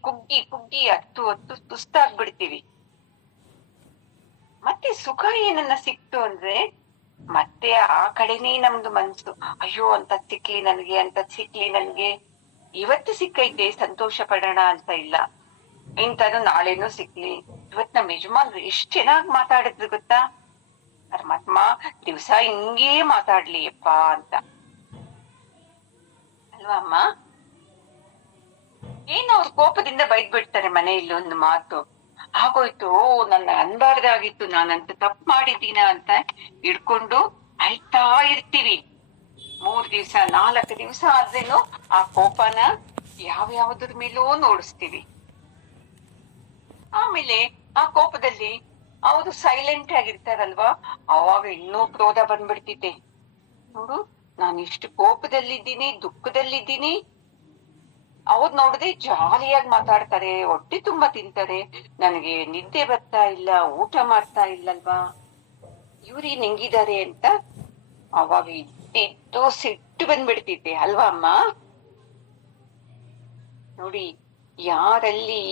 ಕುಗ್ಗಿ ಕುಗ್ಗಿ ಹತ್ತು ಸುಸ್ತಾಗ್ಬಿಡ್ತೀವಿ. ಮತ್ತೆ ಸುಖ ಏನನ್ನ ಸಿಕ್ತು ಅಂದ್ರೆ ಮತ್ತೆ ಆ ಕಡೆನೇ ನಮ್ದು ಮನ್ಸು ಅಯ್ಯೋ ಅಂತದ್ ಸಿಕ್ಲಿ ನನ್ಗೆ, ಇವತ್ತು ಸಿಕ್ಕೈತೆ ಸಂತೋಷ ಪಡೋಣ ಅಂತ ಇಲ್ಲ, ಇಂಥದ್ದು ನಾಳೆನೂ ಸಿಕ್ಲಿ. ಇವತ್ ನಮ್ಮ ಯಜಮಾನ್ರು ಎಷ್ಟ್ ಚೆನ್ನಾಗ್ ಮಾತಾಡಿದ್ರು ಗೊತ್ತಾ, ಪರಮಾತ್ಮ ದಿವ್ಸ ಹಿಂಗೇ ಮಾತಾಡ್ಲಿ ಅಪ್ಪ ಅಂತ ಅಲ್ವಾ ಅಮ್ಮ? ಏನು ಅವ್ರ ಕೋಪದಿಂದ ಬೈದ್ ಬಿಡ್ತಾರೆ ಮನೆಯಲ್ಲಿ ಒಂದು ಮಾತು, ಆಗೋಯ್ತು ನನ್ನ ಅನ್ಬಾರ್ದಾಗಿತ್ತು, ನಾನಂತ ತಪ್ಪು ಮಾಡಿದ್ದೀನ ಅಂತ ಹಿಡ್ಕೊಂಡು ಅಳ್ತಾ ಇರ್ತೀವಿ. 3 ದಿವ್ಸ 4 ದಿವ್ಸ ಆದ್ರೇನು ಆ ಕೋಪನ ಯಾವ್ಯಾವ್ದ್ರ ಮೇಲೂ ನೋಡಿಸ್ತೀವಿ. ಆಮೇಲೆ ಆ ಕೋಪದಲ್ಲಿ ಅವರು ಸೈಲೆಂಟ್ ಆಗಿರ್ತಾರಲ್ವಾ, ಅವಾಗ ಇನ್ನೂ ಕ್ರೋಧ ಬಂದ್ಬಿಡ್ತಿದ್ದೆ. ನೋಡು ನಾನು ಇಷ್ಟು ಕೋಪದಲ್ಲಿದ್ದೀನಿ, ದುಃಖದಲ್ಲಿದ್ದೀನಿ, ಅವ್ರು ನೋಡದೆ ಜಾಲಿಯಾಗಿ ಮಾತಾಡ್ತಾರೆ, ಹೊಟ್ಟೆ ತುಂಬಾ ತಿಂತಾರೆ, ನನಗೆ ನಿದ್ದೆ ಬರ್ತಾ ಇಲ್ಲ, ಊಟ ಮಾಡ್ತಾ ಇಲ್ಲಲ್ವಾ, ಇವ್ರೇನ್ ಹೆಂಗಿದ್ದಾರೆ ಅಂತ ಅವಾಗ ಇದ್ದು ಸಿಟ್ಟು ಬಂದ್ಬಿಡ್ತಿದ್ದೆ ಅಲ್ವಾ ಅಮ್ಮ? ನೋಡಿ, ಯಾರಲ್ಲಿ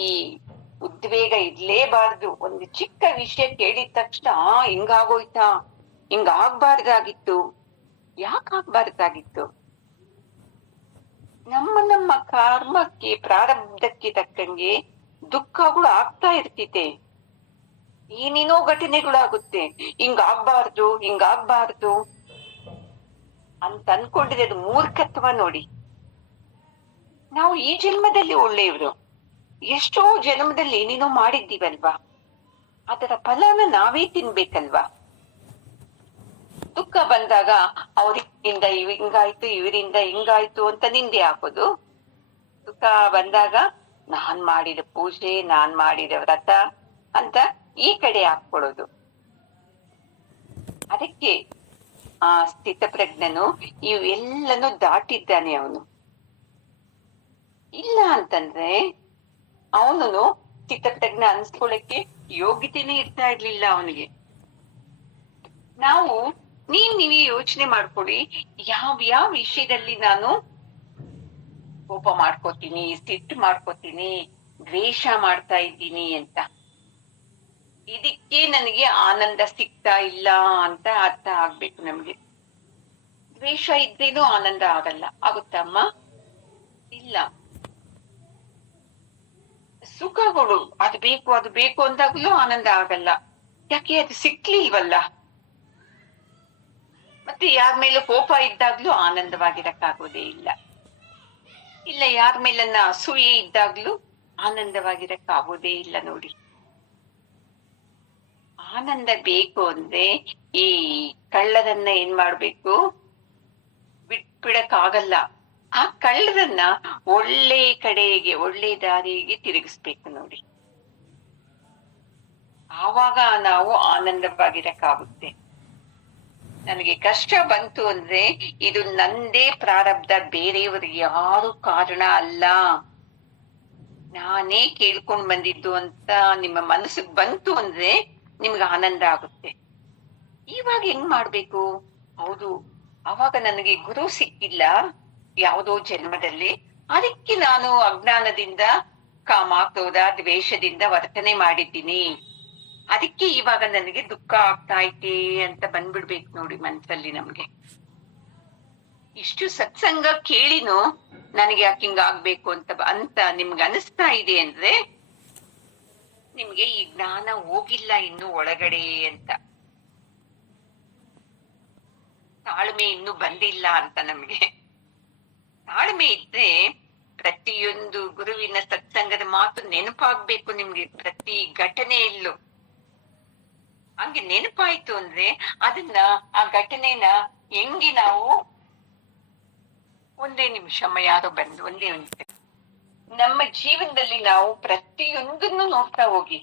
ಉದ್ವೇಗ ಇರ್ಲೇಬಾರ್ದು. ಒಂದು ಚಿಕ್ಕ ವಿಷಯ ಕೇಳಿದ ತಕ್ಷಣ ಹಿಂಗಾಗೋಯ್ತಾ, ಹಿಂಗಾಗ್ಬಾರ್ದಾಗಿತ್ತು. ಯಾಕಾಗ್ಬಾರ್ದಾಗಿತ್ತು? ನಮ್ಮ ಕರ್ಮಕ್ಕೆ, ಪ್ರಾರಬ್ಧಕ್ಕೆ ತಕ್ಕಂಗೆ ದುಃಖಗಳು ಆಗ್ತಾ ಇರ್ತಿದೆ, ಏನೇನೋ ಘಟನೆಗಳಾಗುತ್ತೆ. ಹಿಂಗಾಗ್ಬಾರ್ದು ಅಂತ ಅನ್ಕೊಂಡಿದೆ, ಅದು ಮೂರ್ಖತ್ವ ನೋಡಿ. ನಾವು ಈ ಜನ್ಮದಲ್ಲಿ ಒಳ್ಳೆಯವರು, ಎಷ್ಟೋ ಜನ್ಮದಲ್ಲಿ ಏನೇನೋ ಮಾಡಿದ್ದೀವಲ್ವಾ, ಅದರ ಫಲನ ನಾವೇ ತಿನ್ಬೇಕಲ್ವಾ? ದುಃಖ ಬಂದಾಗ ಅವರಿಂದ ಹಿಂಗಾಯ್ತು, ಇವರಿಂದ ಹಿಂಗಾಯ್ತು ಅಂತ ನಿಂದೆ ಹಾಕೋದು. ದುಃಖ ಬಂದಾಗ ನಾನ್ ಮಾಡಿದ ಪೂಜೆ, ನಾನ್ ಮಾಡಿದ ವ್ರತ ಅಂತ ಈ ಕಡೆ ಹಾಕೊಳ್ಳೋದು. ಅದಕ್ಕೆ ಆ ಸ್ಥಿತಪ್ರಜ್ಞನು ಇವೆಲ್ಲನೂ ದಾಟಿದ್ದಾನೆ ಅವನು. ಇಲ್ಲ ಅಂತಂದ್ರೆ ಅವನು ಚಿತ್ತಪ್ರಜ್ಞ ಅನ್ಸ್ಕೊಳಕ್ಕೆ ಯೋಗ್ಯತೆನೇ ಇರ್ತಾ ಇರ್ಲಿಲ್ಲ ಅವನಿಗೆ. ನಾವು ನೀವೇ ಯೋಚನೆ ಮಾಡ್ಕೊಳ್ಳಿ, ಯಾವ ವಿಷಯದಲ್ಲಿ ನಾನು ಕೋಪ ಮಾಡ್ಕೋತೀನಿ, ಸಿಟ್ಟು ಮಾಡ್ಕೋತೀನಿ, ದ್ವೇಷ ಮಾಡ್ತಾ ಇದ್ದೀನಿ ಅಂತ. ಇದಕ್ಕೆ ನನಗೆ ಆನಂದ ಸಿಗ್ತಾ ಇಲ್ಲ ಅಂತ ಅರ್ಥ ಆಗ್ಬೇಕು ನಮ್ಗೆ. ದ್ವೇಷ ಇದ್ರೇನು ಆನಂದ ಆಗಲ್ಲ, ಆಗುತ್ತಮ್ಮ? ಇಲ್ಲ. ಸುಖಗಳು ಅದು ಬೇಕು ಅಂದಾಗ್ಲೂ ಆನಂದ ಆಗಲ್ಲ. ಯಾಕೆ? ಅದು ಸಿಕ್ಲಿಲ್ವಲ್ಲ. ಮತ್ತೆ ಯಾರ ಮೇಲೂ ಕೋಪ ಇದ್ದಾಗ್ಲೂ ಆನಂದವಾಗಿರಕ್ಕಾಗೋದೇ ಇಲ್ಲ. ಇಲ್ಲ, ಯಾರ ಮೇಲನ್ನ ಅಸೂಯೆ ಇದ್ದಾಗ್ಲೂ ಆನಂದವಾಗಿರಕ್ಕಾಗೋದೇ ಇಲ್ಲ ನೋಡಿ. ಆನಂದ ಬೇಕು ಅಂದ್ರೆ ಈ ಕಳ್ಳರನ್ನ ಏನ್ ಮಾಡ್ಬೇಕು? ಬಿಟ್ಬಿಡಕ್ಕಾಗಲ್ಲ. ಆ ಕಳ್ಳರನ್ನ ಒಳ್ಳೆ ಕಡೆಗೆ, ಒಳ್ಳೆ ದಾರಿಗೆ ತಿರುಗಿಸ್ಬೇಕು ನೋಡಿ. ಆವಾಗ ನಾವು ಆನಂದವಾಗಿರಕ್ಕಾಗುತ್ತೆ. ನನಗೆ ಕಷ್ಟ ಬಂತು ಅಂದ್ರೆ ಇದು ನಂದೇ ಪ್ರಾರಬ್ಧ, ಬೇರೆಯವರು ಯಾರು ಕಾರಣ ಅಲ್ಲ, ನಾನೇ ಕೇಳ್ಕೊಂಡ್ ಬಂದಿದ್ದು ಅಂತ ನಿಮ್ಮ ಮನಸ್ಸಿಗೆ ಬಂತು ಅಂದ್ರೆ ನಿಮ್ಗೆ ಆನಂದ ಆಗುತ್ತೆ. ಇವಾಗ ಹೆಂಗ್ ಮಾಡ್ಬೇಕು? ಹೌದು, ಅವಾಗ ನನಗೆ ಗುರು ಸಿಕ್ಕಿಲ್ಲ ಯಾವುದೋ ಜನ್ಮದಲ್ಲಿ, ಅದಕ್ಕೆ ನಾನು ಅಜ್ಞಾನದಿಂದ, ಕಾಮ, ಕ್ರೋಧ, ದ್ವೇಷದಿಂದ ವರ್ತನೆ ಮಾಡಿದ್ದೀನಿ, ಅದಕ್ಕೆ ಇವಾಗ ನನಗೆ ದುಃಖ ಆಗ್ತಾ ಐತೆ ಅಂತ ಬಂದ್ಬಿಡ್ಬೇಕು ನೋಡಿ ಮನ್ಸಲ್ಲಿ ನಮ್ಗೆ. ಇಷ್ಟು ಸತ್ಸಂಗ ಕೇಳಿನೂ ನನಗೆ ಯಾಕೆ ಹಿಂಗ ಆಗ್ಬೇಕು ಅಂತ ನಿಮ್ಗೆ ಅನಿಸ್ತಾ ಇದೆ ಅಂದ್ರೆ ನಿಮ್ಗೆ ಈ ಜ್ಞಾನ ಹೋಗಿಲ್ಲ ಇನ್ನು ಒಳಗಡೆ ಅಂತ, ತಾಳ್ಮೆ ಇನ್ನು ಬಂದಿಲ್ಲ ಅಂತ. ನಮ್ಗೆ ತಾಳ್ಮೆ ಇದ್ರೆ ಪ್ರತಿಯೊಂದು ಗುರುವಿನ ಸತ್ಸಂಗದ ಮಾತು ನೆನಪಾಗ್ಬೇಕು ನಿಮ್ಗೆ, ಪ್ರತಿ ಘಟನೆಯಲ್ಲೂ. ಹಂಗೆ ನೆನಪಾಯ್ತು ಅಂದ್ರೆ ಅದನ್ನ, ಆ ಘಟನೆನ ಹೆಂಗೆ ನಾವು ಒಂದೇ ನಿಮಿಷ ಯಾರೋ ಬಂದು ಒಂದೇ ನಿಮಿಷ ನಮ್ಮ ಜೀವನದಲ್ಲಿ ನಾವು ಪ್ರತಿಯೊಂದನ್ನು ನೋಡ್ತಾ ಹೋಗಿ,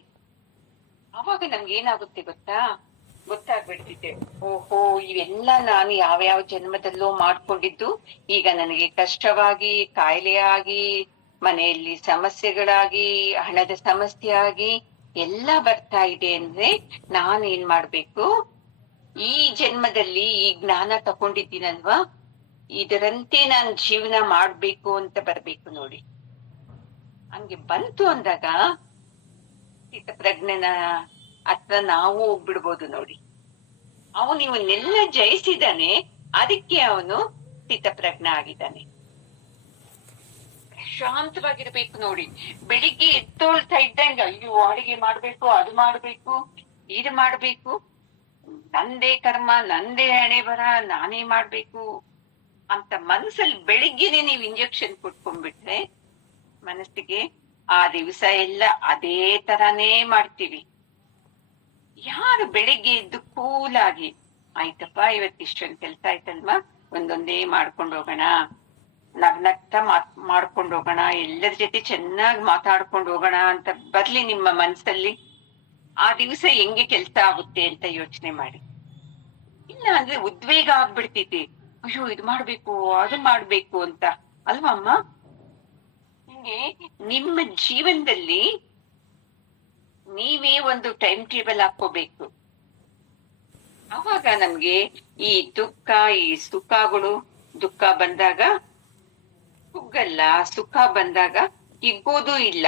ಅವಾಗ ನಮ್ಗೆ ಏನಾಗುತ್ತೆ ಗೊತ್ತಾಗ್ಬಿಡ್ತಿದೆ. ಓಹೋ, ಇವೆಲ್ಲ ನಾನು ಯಾವ ಜನ್ಮದಲ್ಲೋ ಮಾಡ್ಕೊಂಡಿದ್ದು ಈಗ ನನಗೆ ಕಷ್ಟವಾಗಿ, ಕಾಯಿಲೆಯಾಗಿ, ಮನೆಯಲ್ಲಿ ಸಮಸ್ಯೆಗಳಾಗಿ, ಹಣದ ಸಮಸ್ಯೆ ಆಗಿ ಎಲ್ಲ ಬರ್ತಾ ಇದೆ ಅಂದ್ರೆ ನಾನೇನ್ ಮಾಡ್ಬೇಕು? ಈ ಜನ್ಮದಲ್ಲಿ ಈ ಜ್ಞಾನ ತಕೊಂಡಿದ್ದೀನಲ್ವಾ, ಇದರಂತೆ ನಾನ್ ಜೀವನ ಮಾಡ್ಬೇಕು ಅಂತ ಬರ್ಬೇಕು ನೋಡಿ. ಹಂಗೆ ಬಂತು ಅಂದಾಗ ಚಿತ್ತಪ್ರಜ್ಞನ ಹತ್ರ ನಾವು ಹೋಗ್ಬಿಡ್ಬೋದು ನೋಡಿ. ಅವನು ಇವನ್ನೆಲ್ಲ ಜಯಿಸಿದಾನೆ, ಅದಕ್ಕೆ ಅವನು ಚಿತ್ತಪ್ರಜ್ಞ ಆಗಿದ್ದಾನೆ. ಶಾಂತವಾಗಿರ್ಬೇಕು ನೋಡಿ. ಬೆಳಿಗ್ಗೆ ಎತ್ತೋಳ್ತಾ ಇದ್ದಂಗ ಅಯ್ಯೋ ಅಡಿಗೆ ಮಾಡ್ಬೇಕು, ಅದು ಮಾಡ್ಬೇಕು, ಇದು ಮಾಡ್ಬೇಕು, ನಂದೇ ಕರ್ಮ, ನಂದೇ ಹಣೆ ಬರ, ನಾನೇ ಮಾಡ್ಬೇಕು ಅಂತ ಮನಸ್ಸಲ್ಲಿ ಬೆಳಿಗ್ಗೆನೆ ನೀವು ಇಂಜೆಕ್ಷನ್ ಕೊಟ್ಕೊಂಡ್ಬಿಟ್ರೆ ಮನಸ್ಸಿಗೆ ಆ ದಿವಸ ಎಲ್ಲ ಅದೇ ತರಾನೇ ಮಾಡ್ತೀವಿ. ಯಾರು ಬೆಳಿಗ್ಗೆ ಎದ್ದು ಕೂಲಾಗಿ ಆಯ್ತಪ್ಪ ಇವತ್ತಿಷ್ಟೊಂದು ಕೆಲ್ಸ ಆಯ್ತಲ್ವಾ, ಒಂದೊಂದೇ ಮಾಡ್ಕೊಂಡು ಹೋಗೋಣ, ನಗ್ನಗ್ತಾ ಮಾಡ್ಕೊಂಡು ಹೋಗೋಣ, ಎಲ್ಲರ ಜೊತೆ ಚೆನ್ನಾಗಿ ಮಾತಾಡ್ಕೊಂಡು ಹೋಗೋಣ ಅಂತ ಬರ್ಲಿ ನಿಮ್ಮ ಮನ್ಸಲ್ಲಿ, ಆ ದಿವಸ ಹೆಂಗೆ ಕೆಲ್ಸ ಆಗುತ್ತೆ ಅಂತ ಯೋಚನೆ ಮಾಡಿ. ಇಲ್ಲ ಅಂದ್ರೆ ಉದ್ವೇಗ ಆಗ್ಬಿಡ್ತೈತಿ, ಅಯ್ಯೋ ಇದು ಮಾಡ್ಬೇಕು, ಅದು ಮಾಡ್ಬೇಕು ಅಂತ, ಅಲ್ವಾ ಅಮ್ಮ? ಹಿಂಗೆ ನಿಮ್ಮ ಜೀವನದಲ್ಲಿ ನೀವೇ ಒಂದು ಟೈಮ್ ಟೇಬಲ್ ಹಾಕೋಬೇಕು. ಅವಾಗ ನಮ್ಗೆ ಈ ದುಃಖ, ಈ ಸುಖಗಳು, ದುಃಖ ಬಂದಾಗ ಕುಗ್ಗಲ್ಲ, ಸುಖ ಬಂದಾಗ ಹಿಗ್ಗೋದು ಇಲ್ಲ,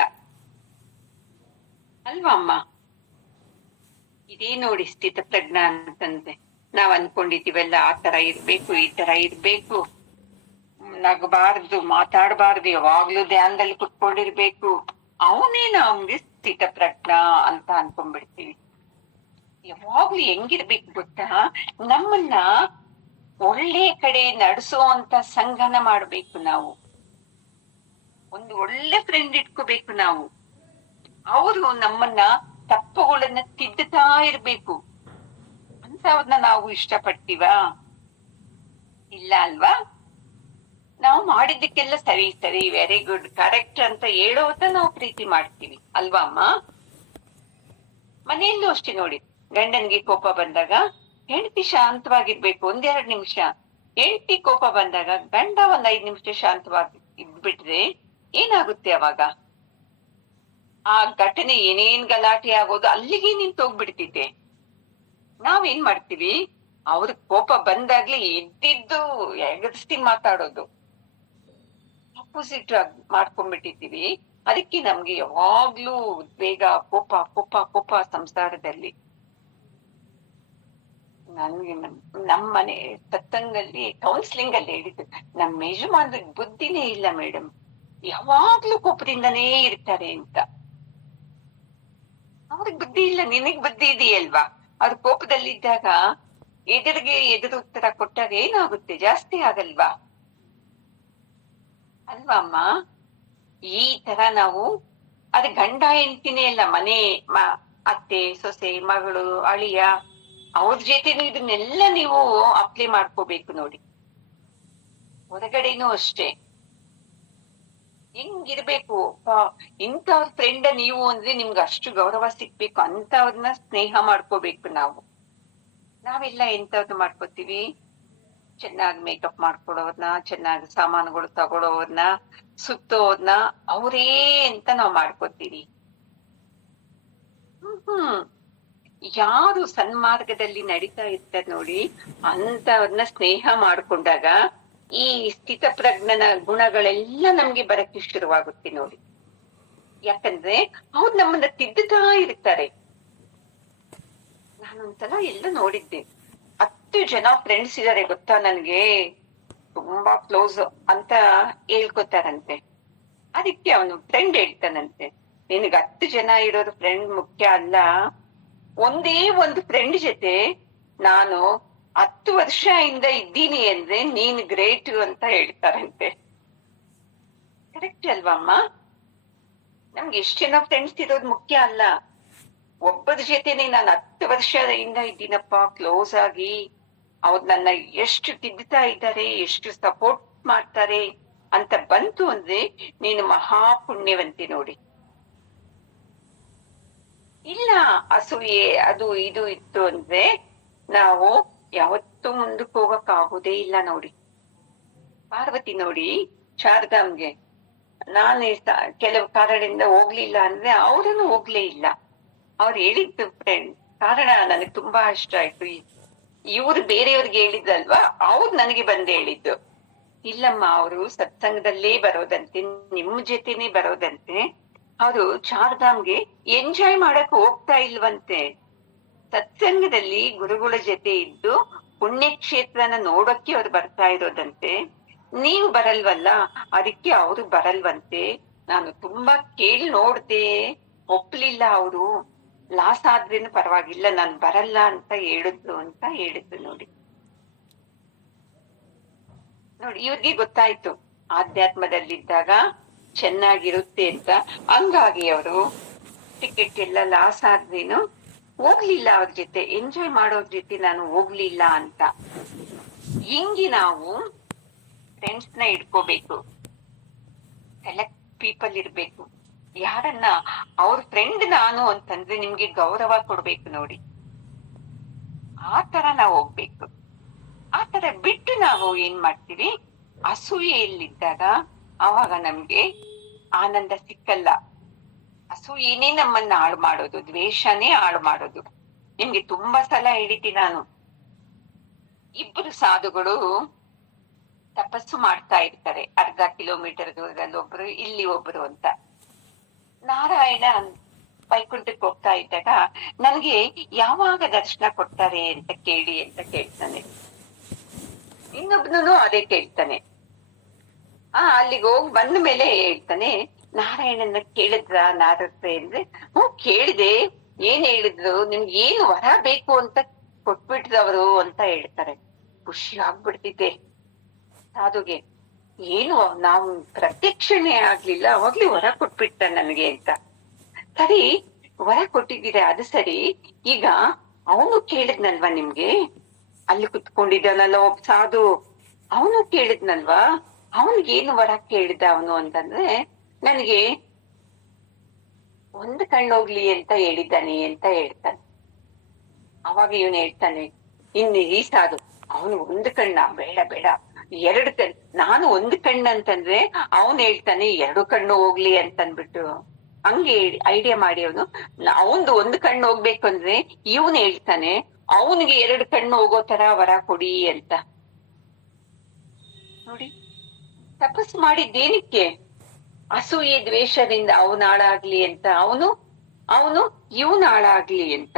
ಅಲ್ವಾ ಅಮ್ಮ? ಇದೇ ನೋಡಿ ಸ್ಥಿತಪ್ರಜ್ಞ ಅಂತಂದ್ರೆ. ನಾವ್ ಅನ್ಕೊಂಡಿದೀವಲ್ಲ ಆ ತರ ಇರ್ಬೇಕು, ಈ ತರ ಇರ್ಬೇಕು, ನಗಬಾರ್ದು, ಮಾತಾಡ್ಬಾರ್ದು, ಯಾವಾಗ್ಲೂ ಧ್ಯಾನದಲ್ಲಿ ಕುತ್ಕೊಂಡಿರ್ಬೇಕು, ಅವನೇ ನಮ್ಗೆ ಸ್ಥಿತಪ್ರಜ್ಞ ಅಂತ ಅನ್ಕೊಂಡ್ಬಿಡ್ತೀವಿ. ಯಾವಾಗ್ಲೂ ಹೆಂಗಿರ್ಬೇಕು ಗೊತ್ತಾ? ನಮ್ಮನ್ನ ಒಳ್ಳೆ ಕಡೆ ನಡೆಸೋ ಅಂತ ಸಂಘನ ಮಾಡ್ಬೇಕು ನಾವು. ಒಂದು ಒಳ್ಳೆ ಫ್ರೆಂಡ್ ಇಟ್ಕೋಬೇಕು ನಾವು. ಅವರು ನಮ್ಮನ್ನ ತಪ್ಪುಗಳನ್ನ ತಿದ್ದುತ್ತಾ ಇರ್ಬೇಕು ಅಂತವ್ರನ್ನ ನಾವು ಇಷ್ಟಪಡ್ತೀವಾ? ಇಲ್ಲ ಅಲ್ವಾ? ನಾವು ಮಾಡಿದ್ದಕ್ಕೆಲ್ಲ ಸರಿ ಸರಿ, ವೆರಿ ಗುಡ್, ಕರೆಕ್ಟ್ ಅಂತ ಹೇಳೋತ ನಾವು ಪ್ರೀತಿ ಮಾಡ್ತೀವಿ, ಅಲ್ವಾ ಅಮ್ಮ? ಮನೆಯಲ್ಲೂ ಅಷ್ಟೇ ನೋಡಿ, ಗಂಡನ್ಗೆ ಕೋಪ ಬಂದಾಗ ಹೆಂಡತಿ ಶಾಂತವಾಗಿರ್ಬೇಕು, 1-2 ನಿಮಿಷ. ಹೆಂಡತಿ ಕೋಪ ಬಂದಾಗ ಗಂಡ 1 5 ನಿಮಿಷ ಶಾಂತವಾಗಿ ಇದ್ಬಿಟ್ರೆ ಏನಾಗುತ್ತೆ ಅವಾಗ? ಆ ಘಟನೆ ಏನೇನ್ ಗಲಾಟೆ ಆಗೋದು ಅಲ್ಲಿಗೆ ನಿಂತೋಗ್ಬಿಡ್ತಿದ್ದೆ. ನಾವೇನ್ ಮಾಡ್ತೀವಿ, ಅವ್ರ ಕೋಪ ಬಂದಾಗ್ಲಿ ಇದ್ದಿದ್ದು ಎಗರಿಸಿ ಮಾತಾಡೋದು, ಅಪೋಸಿಟ್ ಮಾಡ್ಕೊಂಡ್ಬಿಟ್ಟಿದ್ದೀವಿ. ಅದಕ್ಕೆ ನಮ್ಗೆ ಯಾವಾಗ್ಲೂ ಉದ್ವೇಗ, ಕೋಪ ಕೋಪ ಕೋಪ ಸಂಸಾರದಲ್ಲಿ. ನನ್ಗೆ ನಮ್ ಮನೆ ಸತ್ಸಂಗಲ್ಲಿ ಕೌನ್ಸಿಲಿಂಗ್ ಅಲ್ಲಿ ಹೇಳಿದ್ದು, ನಮ್ ಯಜಮಾನ್ರಿಗೆ ಬುದ್ಧಿನೇ ಇಲ್ಲ ಮೇಡಮ್, ಯಾವಾಗ್ಲೂ ಕೋಪದಿಂದನೇ ಇರ್ತಾರೆ ಅಂತ. ಅವ್ರಿಗೆ ಬುದ್ಧಿ ಇಲ್ಲ, ನಿನಗ್ ಬುದ್ಧಿ ಇದೆಯಲ್ವಾ? ಅವ್ರ ಕೋಪದಲ್ಲಿದ್ದಾಗ ಎದುರು ಉತ್ತರ ಕೊಟ್ಟಾಗ ಏನಾಗುತ್ತೆ? ಜಾಸ್ತಿ ಆಗಲ್ವಾ? ಅಲ್ವಾ ಅಮ್ಮ? ಈ ತರ ನಾವು ಅದ್ ಗಂಡ ಹೆಂಡ್ತಿನೇ ಅಲ್ಲ, ಮನೆ ಅತ್ತೆ ಸೊಸೆ ಮಗಳು ಅಳಿಯ ಅವ್ರ ಜೊತೆನೂ ಇದನ್ನೆಲ್ಲ ನೀವು ಅಪ್ಲೈ ಮಾಡ್ಕೋಬೇಕು ನೋಡಿ. ಹೊರಗಡೆನೂ ಅಷ್ಟೇ ಹೆಂಗಿರ್ಬೇಕು. ಇಂಥವ್ರ ಫ್ರೆಂಡ್ ನೀವು ಅಂದ್ರೆ ನಿಮ್ಗೆ ಅಷ್ಟು ಗೌರವ ಸಿಗ್ಬೇಕು, ಅಂತವ್ರನ್ನ ಸ್ನೇಹ ಮಾಡ್ಕೋಬೇಕು ನಾವು. ನಾವೆಲ್ಲ ಎಂತವ್ರನ್ನ ಮಾಡ್ಕೋತೀವಿ? ಚೆನ್ನಾಗಿ ಮೇಕಪ್ ಮಾಡ್ಕೊಡೋರ್ನ, ಚೆನ್ನಾಗಿ ಸಾಮಾನುಗಳು ತಗೊಳೋರ್ನ, ಸುತ್ತೋರ್ನ ಅವರೇ ಅಂತ ನಾವ್ ಮಾಡ್ಕೋತೀವಿ. ಯಾರು ಸನ್ಮಾರ್ಗದಲ್ಲಿ ನಡೀತಾ ಇರ್ತಾರೆ ನೋಡಿ, ಅಂತವ್ರನ್ನ ಸ್ನೇಹ ಮಾಡ್ಕೊಂಡಾಗ ಈ ಸ್ಥಿತಪ್ರಜ್ಞನ ಗುಣಗಳೆಲ್ಲ ನಮ್ಗೆ ಬರಕ್ಕೆ ಶುರುವಾಗುತ್ತೆ ನೋಡಿ. ಯಾಕಂದ್ರೆ ಅವ್ರು ನಮ್ಮನ್ನ ತಿದ್ದುತ್ತಾ ಇರ್ತಾರೆ. ನಾನೊಂದ್ಸಲ ಎಲ್ಲ ನೋಡಿದ್ದೆ, 10 ಜನ ಫ್ರೆಂಡ್ಸ್ ಇದಾರೆ ಗೊತ್ತಾ ನನ್ಗೆ, ತುಂಬಾ ಕ್ಲೋಸ್ ಅಂತ ಹೇಳ್ಕೊತಾರಂತೆ. ಅದಕ್ಕೆ ಅವನು ಫ್ರೆಂಡ್ ಹೇಳ್ತಾನಂತೆ, ನಿನಗೆ 10 ಜನ ಇರೋರು ಫ್ರೆಂಡ್ ಮುಖ್ಯ ಅಲ್ಲ, ಒಂದೇ ಒಂದು ಫ್ರೆಂಡ್ ಜೊತೆ ನಾನು 10 ವರ್ಷದಿಂದ ಇದ್ದೀನಿ ಅಂದ್ರೆ ನೀನ್ ಗ್ರೇಟ್ ಅಂತ ಹೇಳ್ತಾರಂತೆ. ಕರೆಕ್ಟ್ ಅಲ್ವಮ್ಮ? ನಮ್ಗೆ ಎಷ್ಟ್ ಜನ ಫ್ರೆಂಡ್ಸ್ ಇರೋದು ಮುಖ್ಯ ಅಲ್ಲ, ಒಬ್ಬರ ಜೊತೆನೆ ನಾನು 10 ವರ್ಷದಿಂದ ಇದ್ದೀನಪ್ಪ ಕ್ಲೋಸ್ ಆಗಿ, ಅವ್ರು ನನ್ನ ಎಷ್ಟು ತಿದ್ದುತ್ತಾ ಇದ್ದಾರೆ, ಎಷ್ಟು ಸಪೋರ್ಟ್ ಮಾಡ್ತಾರೆ ಅಂತ ಬಂತು ಅಂದ್ರೆ ನೀನು ಮಹಾ ಪುಣ್ಯವಂತಿ ನೋಡಿ. ಇಲ್ಲ ಅಸೂಯೆ ಅದು ಇದು ಇತ್ತು ಅಂದ್ರೆ ನಾವು ಯಾವತ್ತೂ ಮುಂದಕ್ಕೆ ಹೋಗಕ್ ಆಗುದೇ ಇಲ್ಲ ನೋಡಿ. ಪಾರ್ವತಿ ನೋಡಿ, ಶಾರದಾಂಗೆ ನಾನು ಕೆಲವು ಕಾರಣದಿಂದ ಹೋಗ್ಲಿಲ್ಲ ಅಂದ್ರೆ ಅವರನ್ನು ಹೋಗ್ಲೇ ಇಲ್ಲ. ಅವ್ರು ಹೇಳಿದ್ದು ಫ್ರೆಂಡ್ ಕಾರಣ ನನಗೆ ತುಂಬಾ ಇಷ್ಟ ಆಯ್ತು, ಇವ್ರು ಬೇರೆಯವ್ರಿಗೆ ಹೇಳಿದ್ದಲ್ವಾ, ಅವ್ರು ನನಗೆ ಬಂದು ಹೇಳಿದ್ದು. ಇಲ್ಲಮ್ಮ, ಅವರು ಸತ್ಸಂಗದಲ್ಲೇ ಬರೋದಂತೆ, ನಿಮ್ ಜೊತೆನೆ ಬರೋದಂತೆ. ಅವರು ಚಾರ್ಧಾಮ್ಗೆ ಎಂಜಾಯ್ ಮಾಡಕ್ ಹೋಗ್ತಾ ಇಲ್ವಂತೆ, ಸತ್ಸಂಗದಲ್ಲಿ ಗುರುಗಳ ಜೊತೆ ಇದ್ದು ಪುಣ್ಯಕ್ಷೇತ್ರನ ನೋಡಕ್ಕೆ ಅವ್ರು ಬರ್ತಾ ಇರೋದಂತೆ. ನೀವು ಬರಲ್ವಲ್ಲ, ಅದಕ್ಕೆ ಅವರು ಬರಲ್ವಂತೆ. ನಾನು ತುಂಬಾ ಕೇಳಿ ನೋಡ್ದೆ, ಒಪ್ಲಿಲ್ಲ ಅವರು. ಲಾಸ್ ಆದ್ರೇನು ಪರವಾಗಿಲ್ಲ, ನಾನ್ ಬರಲ್ಲ ಅಂತ ಹೇಳಿದ್ರು ನೋಡಿ. ಇವ್ರಿಗೆ ಗೊತ್ತಾಯ್ತು ಆಧ್ಯಾತ್ಮದಲ್ಲಿದ್ದಾಗ ಚೆನ್ನಾಗಿರುತ್ತೆ ಅಂತ. ಹಂಗಾಗಿ ಅವರು ಟಿಕೆಟ್ ಎಲ್ಲ ಲಾಸ್ ಆದ್ರೇನು ಹೋಗ್ಲಿಲ್ಲ, ಅವ್ರ ಜೊತೆ ಎಂಜಾಯ್ ಮಾಡೋರ್ ಜೊತೆ ನಾನು ಹೋಗ್ಲಿಲ್ಲ ಅಂತ. ಹಿಂಗೆ ನಾವು ಫ್ರೆಂಡ್ಸ್ ನ ಇಟ್ಕೋಬೇಕು, ಸೆಲೆಕ್ಟ್ ಪೀಪಲ್ ಇರ್ಬೇಕು. ಯಾರನ್ನ ಅವ್ರ ಫ್ರೆಂಡ್ ನಾನು ಅಂತಂದ್ರೆ ನಿಮ್ಗೆ ಗೌರವ ಕೊಡ್ಬೇಕು ನೋಡಿ, ಆ ತರ ನಾವು ಹೋಗ್ಬೇಕು. ಆ ತರ ಬಿಟ್ಟು ನಾವು ಏನ್ ಮಾಡ್ತೀವಿ, ಅಸೂಯೆಯಲ್ಲಿದ್ದಾಗ ಅವಾಗ ನಮ್ಗೆ ಆನಂದ ಸಿಕ್ಕಲ್ಲ. ಅಸೂಯೆನೇ ನಮ್ಮನ್ನ ಹಾಳು ಮಾಡೋದು, ದ್ವೇಷನೇ ಹಾಳು ಮಾಡೋದು. ನಿಮ್ಗೆ ತುಂಬಾ ಸಲ ಹೇಳಿದ್ದೀನಿ ನಾನು, 2 ಸಾಧುಗಳು ತಪಸ್ಸು ಮಾಡ್ತಾ ಇರ್ತಾರೆ, ಅರ್ಧ ಕಿಲೋಮೀಟರ್ ದೂರದಲ್ಲಿ ಒಬ್ರು, ಇಲ್ಲಿ ಒಬ್ರು ಅಂತ. ನಾರಾಯಣ ವೈಕುಂಠಕ್ಕೆ ಹೋಗ್ತಾ ಇದ್ದಾಗ ನನ್ಗೆ ಯಾವಾಗ ದರ್ಶನ ಕೊಡ್ತಾರೆ ಅಂತ ಕೇಳ್ತಾನೆ. ಇನ್ನೊಬ್ನು ಅದೇ ಕೇಳ್ತಾನೆ. ಅಲ್ಲಿಗೆ ಹೋಗಿ ಬಂದ ಮೇಲೆ ಹೇಳ್ತಾನೆ, ನಾರಾಯಣನ ಕೇಳಿದ್ರ ನಾರದ್ರೆ ಅಂದ್ರೆ, ಕೇಳಿದೆ, ಏನ್ ಹೇಳಿದ್ರು, ನಿಮ್ಗೆ ಏನು ವರ ಬೇಕು ಅಂತ ಕೊಟ್ಬಿಟ್ರವರು ಅಂತ ಹೇಳ್ತಾರೆ. ಖುಷಿ ಆಗ್ಬಿಡ್ತಿದೆ ಸಾಧುಗೆ, ಏನು ನಾವು ಪ್ರತ್ಯಕ್ಷಣೆ ಆಗ್ಲಿಲ್ಲ, ಅವಾಗ್ಲೇ ವರ ಕೊಟ್ಬಿಟ್ಟ ನನ್ಗೆ ಅಂತ. ಸರಿ, ವರ ಕೊಟ್ಟಿದ್ದೀರ, ಅದು ಸರಿ. ಈಗ ಅವನು ಕೇಳಿದ್ನಲ್ವಾ ನಿಮ್ಗೆ, ಅಲ್ಲಿ ಕುತ್ಕೊಂಡಿದ್ದಾನಲ್ಲ ಒಬ್ಬ ಸಾಧು, ಅವನು ಕೇಳಿದ್ನಲ್ವಾ, ಅವನಿಗೇನು ವರ ಕೇಳಿದ ಅವನು ಅಂತಂದ್ರೆ, ನನಗೆ ಒಂದು ಕಣ್ಣೋಗ್ಲಿ ಅಂತ ಹೇಳಿದ್ದಾನೆ ಅಂತ ಹೇಳ್ತಾನೆ. ಅವಾಗ ಇವನು ಹೇಳ್ತಾನೆ, ಇನ್ನು ಈ ಸಾಧು, ಅವನು ಒಂದು ಕಣ್ಣ ಬೇಡ ಬೇಡ, ಎರಡು ಕಣ್, ನಾನು ಒಂದು ಕಣ್ಣು ಅಂತಂದ್ರೆ ಅವನ್ ಹೇಳ್ತಾನೆ ಎರಡು ಕಣ್ಣು ಹೋಗ್ಲಿ ಅಂತನ್ಬಿಟ್ಟು ಹಂಗೆ ಐಡಿಯಾ ಮಾಡಿ ಅವಂದು ಒಂದು ಕಣ್ಣು ಹೋಗ್ಬೇಕು ಅಂದ್ರೆ ಇವನ್ ಹೇಳ್ತಾನೆ ಅವನಿಗೆ ಎರಡು ಕಣ್ಣು ಹೋಗೋ ತರ ವರ ಕೊಡಿ ಅಂತ. ನೋಡಿ, ತಪಸ್ಸು ಮಾಡಿದ್ದೇನಕ್ಕೆ? ಅಸೂಯೆ ದ್ವೇಷದಿಂದ ಅವನ ಹಾಳಾಗ್ಲಿ ಅಂತ, ಅವನು ಇವನ್ ಹಾಳಾಗ್ಲಿ ಅಂತ.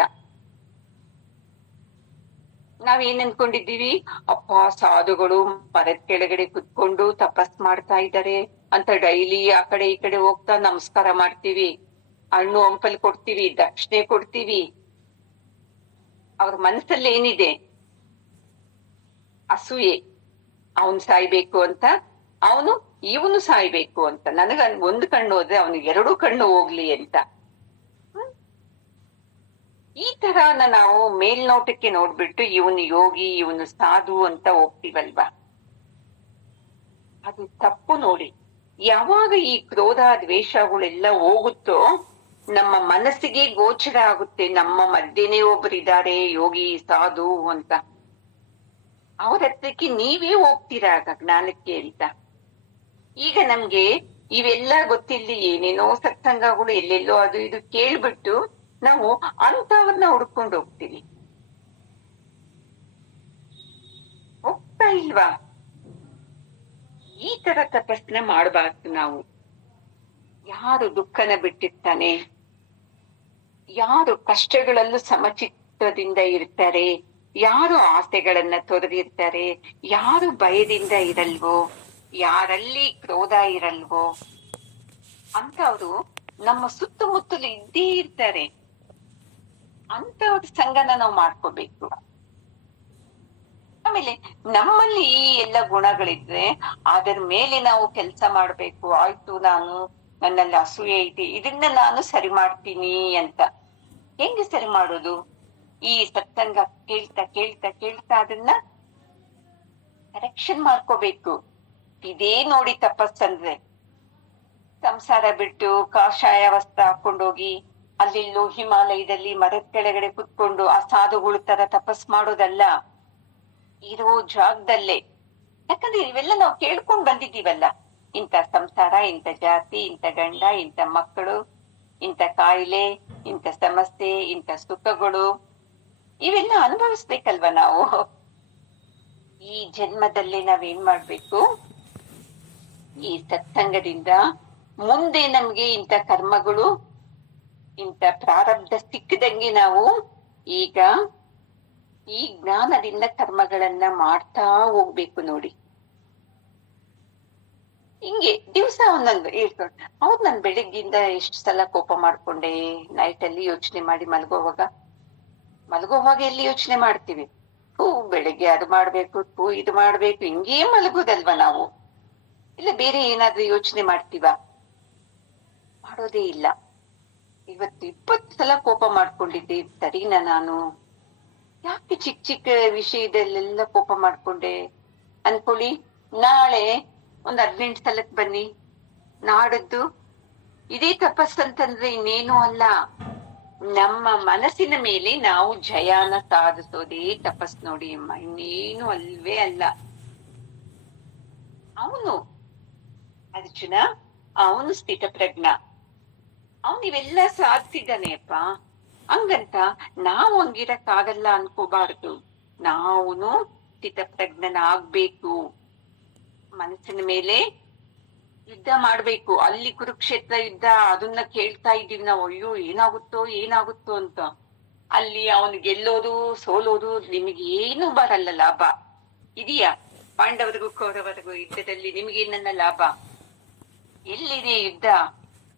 ನಾವೇನ್ ಅನ್ಕೊಂಡಿದ್ದೀವಿ? ಅಪ್ಪ, ಸಾಧುಗಳು ಮರದ ಕೆಳಗಡೆ ಕುತ್ಕೊಂಡು ತಪಸ್ ಮಾಡ್ತಾ ಇದ್ದಾರೆ ಅಂತ ಡೈಲಿ ಆ ಕಡೆ ಈ ಕಡೆ ಹೋಗ್ತಾ ನಮಸ್ಕಾರ ಮಾಡ್ತೀವಿ, ಹಣ್ಣು ಹಂಪಲ್ ಕೊಡ್ತೀವಿ, ದಕ್ಷಿಣೆ ಕೊಡ್ತೀವಿ. ಅವ್ರ ಮನಸ್ಸಲ್ಲಿ ಏನಿದೆ? ಅಸೂಯೆ. ಅವನ್ ಸಾಯ್ಬೇಕು ಅಂತ, ಇವನು ಸಾಯ್ಬೇಕು ಅಂತ. ನನಗ ಒಂದು ಕಣ್ಣು ಹೋದ್ರೆ ಅವನಿಗೆ ಎರಡು ಕಣ್ಣು ಹೋಗ್ಲಿ ಅಂತ. ಈ ತರಾನ ನಾವು ಮೇಲ್ನೋಟಕ್ಕೆ ನೋಡ್ಬಿಟ್ಟು ಇವನು ಯೋಗಿ, ಇವನು ಸಾಧು ಅಂತ ಹೋಗ್ತೀವಲ್ವಾ, ಅದು ತಪ್ಪು. ನೋಡಿ, ಯಾವಾಗ ಈ ಕ್ರೋಧ ದ್ವೇಷಗಳೆಲ್ಲ ಹೋಗುತ್ತೋ ನಮ್ಮ ಮನಸ್ಸಿಗೆ ಗೋಚರ ಆಗುತ್ತೆ ನಮ್ಮ ಮಧ್ಯೆನೇ ಒಬ್ಬರಿದ್ದಾರೆ ಯೋಗಿ ಸಾಧು ಅಂತ. ಅವ್ರ ಹತ್ರಕ್ಕೆ ನೀವೇ ಹೋಗ್ತೀರಾ ಜ್ಞಾನಕ್ಕೆ ಅಂತ. ಈಗ ನಮ್ಗೆ ಇವೆಲ್ಲ ಗೊತ್ತಿಲ್ಲ, ಏನೇನೋ ಸತ್ಸಂಗಗಳು ಎಲ್ಲೆಲ್ಲೋ ಅದು ಇದು ಕೇಳ್ಬಿಟ್ಟು ನಾವು ಅಂತವ್ರನ್ನ ಹುಡ್ಕೊಂಡು ಹೋಗ್ತೀವಿ. ಹೋಗ್ತಾ ಇಲ್ವಾ? ಈ ತರ ತಪಸ್ಸನ್ನ ಮಾಡಬಾರ್ದು ನಾವು. ಯಾರು ದುಃಖನ ಬಿಟ್ಟಿರ್ತಾನೆ, ಯಾರು ಕಷ್ಟಗಳಲ್ಲೂ ಸಮಚಿತ್ತದಿಂದ ಇರ್ತಾರೆ, ಯಾರು ಆಸೆಗಳನ್ನ ತೊರೆದಿರ್ತಾರೆ, ಯಾರು ಭಯದಿಂದ ಇರಲ್ವೋ, ಯಾರಲ್ಲಿ ಕ್ರೋಧ ಇರಲ್ವೋ ಅಂತವ್ರು ನಮ್ಮ ಸುತ್ತಮುತ್ತಲು ಇದ್ದೇ ಇರ್ತಾರೆ. ಅಂತವ್ರ ಸಂಗನ ನಾವು ಮಾಡ್ಕೋಬೇಕು. ಆಮೇಲೆ ನಮ್ಮಲ್ಲಿ ಈ ಎಲ್ಲ ಗುಣಗಳಿದ್ರೆ ಅದರ ಮೇಲೆ ನಾವು ಕೆಲಸ ಮಾಡ್ಬೇಕು. ಆಯ್ತು, ನನ್ನಲ್ಲಿ ಅಸೂಯೆ ಇದೆ, ಇದನ್ನ ನಾನು ಸರಿ ಮಾಡ್ತೀನಿ ಅಂತ. ಹೆಂಗೆ ಸರಿ ಮಾಡೋದು? ಈ ಸತ್ಸಂಗ ಕೇಳ್ತಾ ಕೇಳ್ತಾ ಕೇಳ್ತಾ ಅದನ್ನ ಕರೆಕ್ಷನ್ ಮಾಡ್ಕೋಬೇಕು. ಇದೇ ನೋಡಿ ತಪಸ್ಸಂದ್ರೆ ಸಂಸಾರ ಬಿಟ್ಟು ಕಾಷಾಯ ವಸ್ತ್ರ ಹಾಕೊಂಡೋಗಿ ಅಲ್ಲೆಲ್ಲೋ ಹಿಮಾಲಯದಲ್ಲಿ ಮರದ ಕೆಳಗಡೆ ಕುತ್ಕೊಂಡು ಆ ಸಾಧುಗಳ ತರ ತಪಸ್ ಮಾಡೋದಲ್ಲ, ಇರೋ ಜಾಗದಲ್ಲೇ. ಯಾಕಂದ್ರೆ ಇವೆಲ್ಲ ನಾವು ಕೇಳ್ಕೊಂಡ್ ಬಂದಿದ್ದೀವಲ್ಲ, ಇಂಥ ಸಂಸಾರ, ಇಂಥ ಜಾತಿ, ಇಂಥ ಗಂಡ, ಇಂಥ ಮಕ್ಕಳು, ಇಂಥ ಕಾಯಿಲೆ, ಇಂಥ ಸಮಸ್ಯೆ, ಇಂಥ ಸುಖಗಳು, ಇವೆಲ್ಲ ಅನುಭವಿಸ್ಬೇಕಲ್ವ ನಾವು. ಈ ಜನ್ಮದಲ್ಲಿ ನಾವೇನ್ ಮಾಡ್ಬೇಕು? ಈ ಸತ್ಸಂಗದಿಂದ ಮುಂದೆ ನಮ್ಗೆ ಇಂಥ ಕರ್ಮಗಳು, ಇಂಥ ಪ್ರಾರಬ್ಧ ಸಿಕ್ಕದಂಗೆ ನಾವು ಈಗ ಈ ಜ್ಞಾನದಿಂದ ಕರ್ಮಗಳನ್ನ ಮಾಡ್ತಾ ಹೋಗ್ಬೇಕು. ನೋಡಿ, ಹಿಂಗೆ ದಿವ್ಸ ಒಂದೊಂದು ಹೇಳ್ಕೊಂಡು ನಾನ್ ಬೆಳಿಗ್ಗಿಂದ ಎಷ್ಟು ಸಲ ಕೋಪ ಮಾಡ್ಕೊಂಡೆ, ನೈಟ್ ಅಲ್ಲಿ ಯೋಚನೆ ಮಾಡಿ ಮಲಗೋವಾಗ ಎಲ್ಲಿ ಯೋಚನೆ ಮಾಡ್ತೀವಿ? ಬೆಳಿಗ್ಗೆ ಅದು ಮಾಡ್ಬೇಕು, ಇದು ಮಾಡ್ಬೇಕು, ಹಿಂಗೇ ಮಲಗೋದಲ್ವಾ ನಾವು? ಇಲ್ಲ ಬೇರೆ ಏನಾದ್ರೂ ಯೋಚನೆ ಮಾಡ್ತೀವ? ಮಾಡೋದೇ ಇಲ್ಲ. ಇವತ್ತು 20 ಸಲ ಕೋಪ ಮಾಡ್ಕೊಂಡಿದ್ದೆ, ಸರಿನಾ? ನಾನು ಯಾಕೆ ಚಿಕ್ಕ ಚಿಕ್ಕ ವಿಷಯದಲ್ಲೆಲ್ಲ ಕೋಪ ಮಾಡ್ಕೊಂಡೆ ಅನ್ಕೊಳ್ಳಿ. ನಾಳೆ ಒಂದ್ 18 ಸಲಕ್ ಬನ್ನಿ, ನಾಡದ್ದು ಇದೇ ತಪಸ್ಸಂತಂದ್ರೆ ಇನ್ನೇನು ಅಲ್ಲ. ನಮ್ಮ ಮನಸ್ಸಿನ ಮೇಲೆ ನಾವು ಜಯಾನ ಸಾಧಿಸೋದೇ ತಪಸ್ ನೋಡಿ ಅಮ್ಮ, ಇನ್ನೇನು ಅಲ್ವೇ ಅಲ್ಲ. ಅವನು ಅರ್ಜುನ, ಅವನು ಸ್ಥಿತ ಪ್ರಜ್ಞ, ಅವನ್ ಇವೆಲ್ಲ ಸಾಧಿಸಿದ್ದಾನೆ ಅಪ್ಪ. ಹಂಗಂತ ನಾವು ಹಂಗಿರಕ್ಕಾಗಲ್ಲ ಅನ್ಕೋಬಾರ್ದು. ನಾವುನು ಸ್ಥಿತ ಪ್ರಜ್ಞನಾಗ್ಬೇಕು. ಮನಸ್ಸಿನ ಮೇಲೆ ಯುದ್ಧ ಮಾಡ್ಬೇಕು. ಅಲ್ಲಿ ಕುರುಕ್ಷೇತ್ರ ಯುದ್ಧ, ಅದನ್ನ ಕೇಳ್ತಾ ಇದೀವಿ ನಾವು, ಅಯ್ಯೋ ಏನಾಗುತ್ತೋ ಅಂತ. ಅಲ್ಲಿ ಅವನು ಗೆಲ್ಲೋದು ಸೋಲೋದು ನಿಮಗೆ ಏನು ಬರಲ್ಲ, ಲಾಭ ಇದೆಯಾ? ಪಾಂಡವರಿಗೂ ಕೌರವರಿಗೂ ಯುದ್ಧದಲ್ಲಿ ನಿಮಗೇನನ್ನ ಲಾಭ? ಎಲ್ಲಿದೆ ಯುದ್ಧ?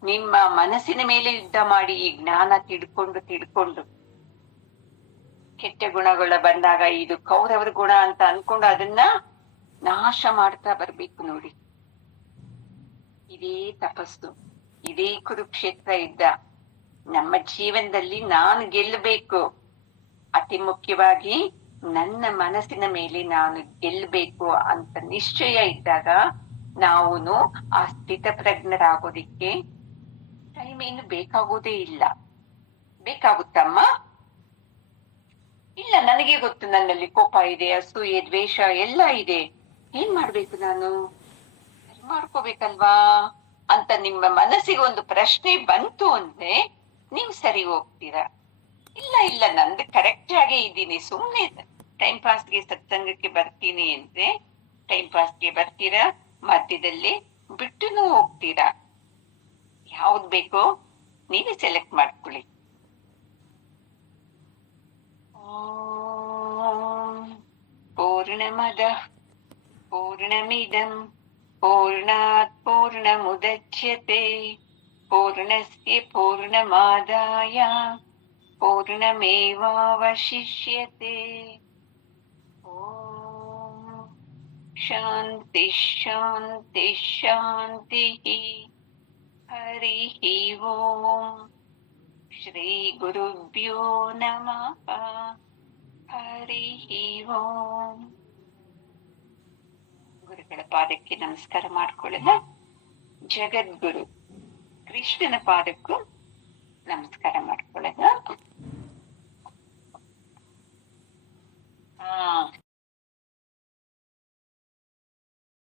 ನಿಮ್ಮ ಮನಸ್ಸಿನ ಮೇಲೆ ಯುದ್ಧ ಮಾಡಿ ಈ ಜ್ಞಾನ ತಿಳ್ಕೊಂಡು ಕೆಟ್ಟ ಗುಣಗಳ ಬಂದಾಗ ಇದು ಕೌರವರ ಗುಣ ಅಂತ ಅನ್ಕೊಂಡು ಅದನ್ನ ನಾಶ ಮಾಡ್ತಾ ಬರ್ಬೇಕು. ನೋಡಿ, ಇದೇ ತಪಸ್ಸು, ಇದೇ ಕುರುಕ್ಷೇತ್ರ ಯುದ್ಧ. ನಮ್ಮ ಜೀವನದಲ್ಲಿ ನಾನು ಗೆಲ್ಲಬೇಕು. ಅತಿ ಮುಖ್ಯವಾಗಿ ನನ್ನ ಮನಸ್ಸಿನ ಮೇಲೆ ನಾನು ಗೆಲ್ಲಬೇಕು ಅಂತ ನಿಶ್ಚಯ ಇದ್ದಾಗ ನಾವು ಆ ಸ್ಥಿತ ಪ್ರಜ್ಞರಾಗೋದಿಕ್ಕೆ ಟೈಮ್ ಏನು ಬೇಕಾಗೋದೇ ಇಲ್ಲ. ಬೇಕಾಗುತ್ತಮ್ಮ? ಇಲ್ಲ, ನನಗೆ ಗೊತ್ತು, ನನ್ನಲ್ಲಿ ಕೋಪ ಇದೆ, ಅಸೂಯೆ ದ್ವೇಷ ಎಲ್ಲ ಇದೆ. ಏನ್ ಮಾಡ್ಬೇಕು ನಾನು? ಸರಿ ಮಾಡ್ಕೋಬೇಕಲ್ವಾ ಅಂತ ನಿಮ್ಮ ಮನಸ್ಸಿಗೆ ಒಂದು ಪ್ರಶ್ನೆ ಬಂತು ಅಂದ್ರೆ ನೀವು ಸರಿ ಹೋಗ್ತೀರಾ. ಇಲ್ಲ ಇಲ್ಲ, ನಂದು ಕರೆಕ್ಟ್ ಆಗೇ ಇದ್ದೀನಿ, ಸುಮ್ನೆ ಟೈಮ್ ಪಾಸ್ಗೆ ಸತ್ಸಂಗಕ್ಕೆ ಬರ್ತೀನಿ ಅಂದ್ರೆ ಟೈಮ್ ಪಾಸ್ಗೆ ಬರ್ತೀರಾ, ಮಧ್ಯದಲ್ಲಿ ಬಿಟ್ಟುನು ಹೋಗ್ತೀರಾ. ಯಾವ್ದು ಬೇಕೋ ನೀವೇ ಸೆಲೆಕ್ಟ್ ಮಾಡ್ಕೊಳ್ಳಿ. ಓಂ ಪೂರ್ಣಮದಃ ಪೂರ್ಣಮಿದಂ ಪೂರ್ಣಾತ್ ಪೂರ್ಣಮುದಚ್ಯತೆ ಪೂರ್ಣಸ್ಯ ಪೂರ್ಣಮಾದಾಯ ಪೂರ್ಣಮೇವಾವಶಿಷ್ಯತೆ. ಓಂ ಶಾಂತಿ ಶಾಂತಿ ಶಾಂತಿ. ಹರಿ ಓಂ. ಶ್ರೀ ಗುರುಭ್ಯೋ ನಮಃ. ಹರಿ ಓಂ. ಗುರುಗಳ ಪಾದಕ್ಕೆ ನಮಸ್ಕಾರ ಮಾಡ್ಕೊಳ್ಳೋಣ. ಜಗದ್ಗುರು ಕೃಷ್ಣನ ಪಾದಕ್ಕೂ ನಮಸ್ಕಾರ ಮಾಡ್ಕೊಳ್ಳೋಣ.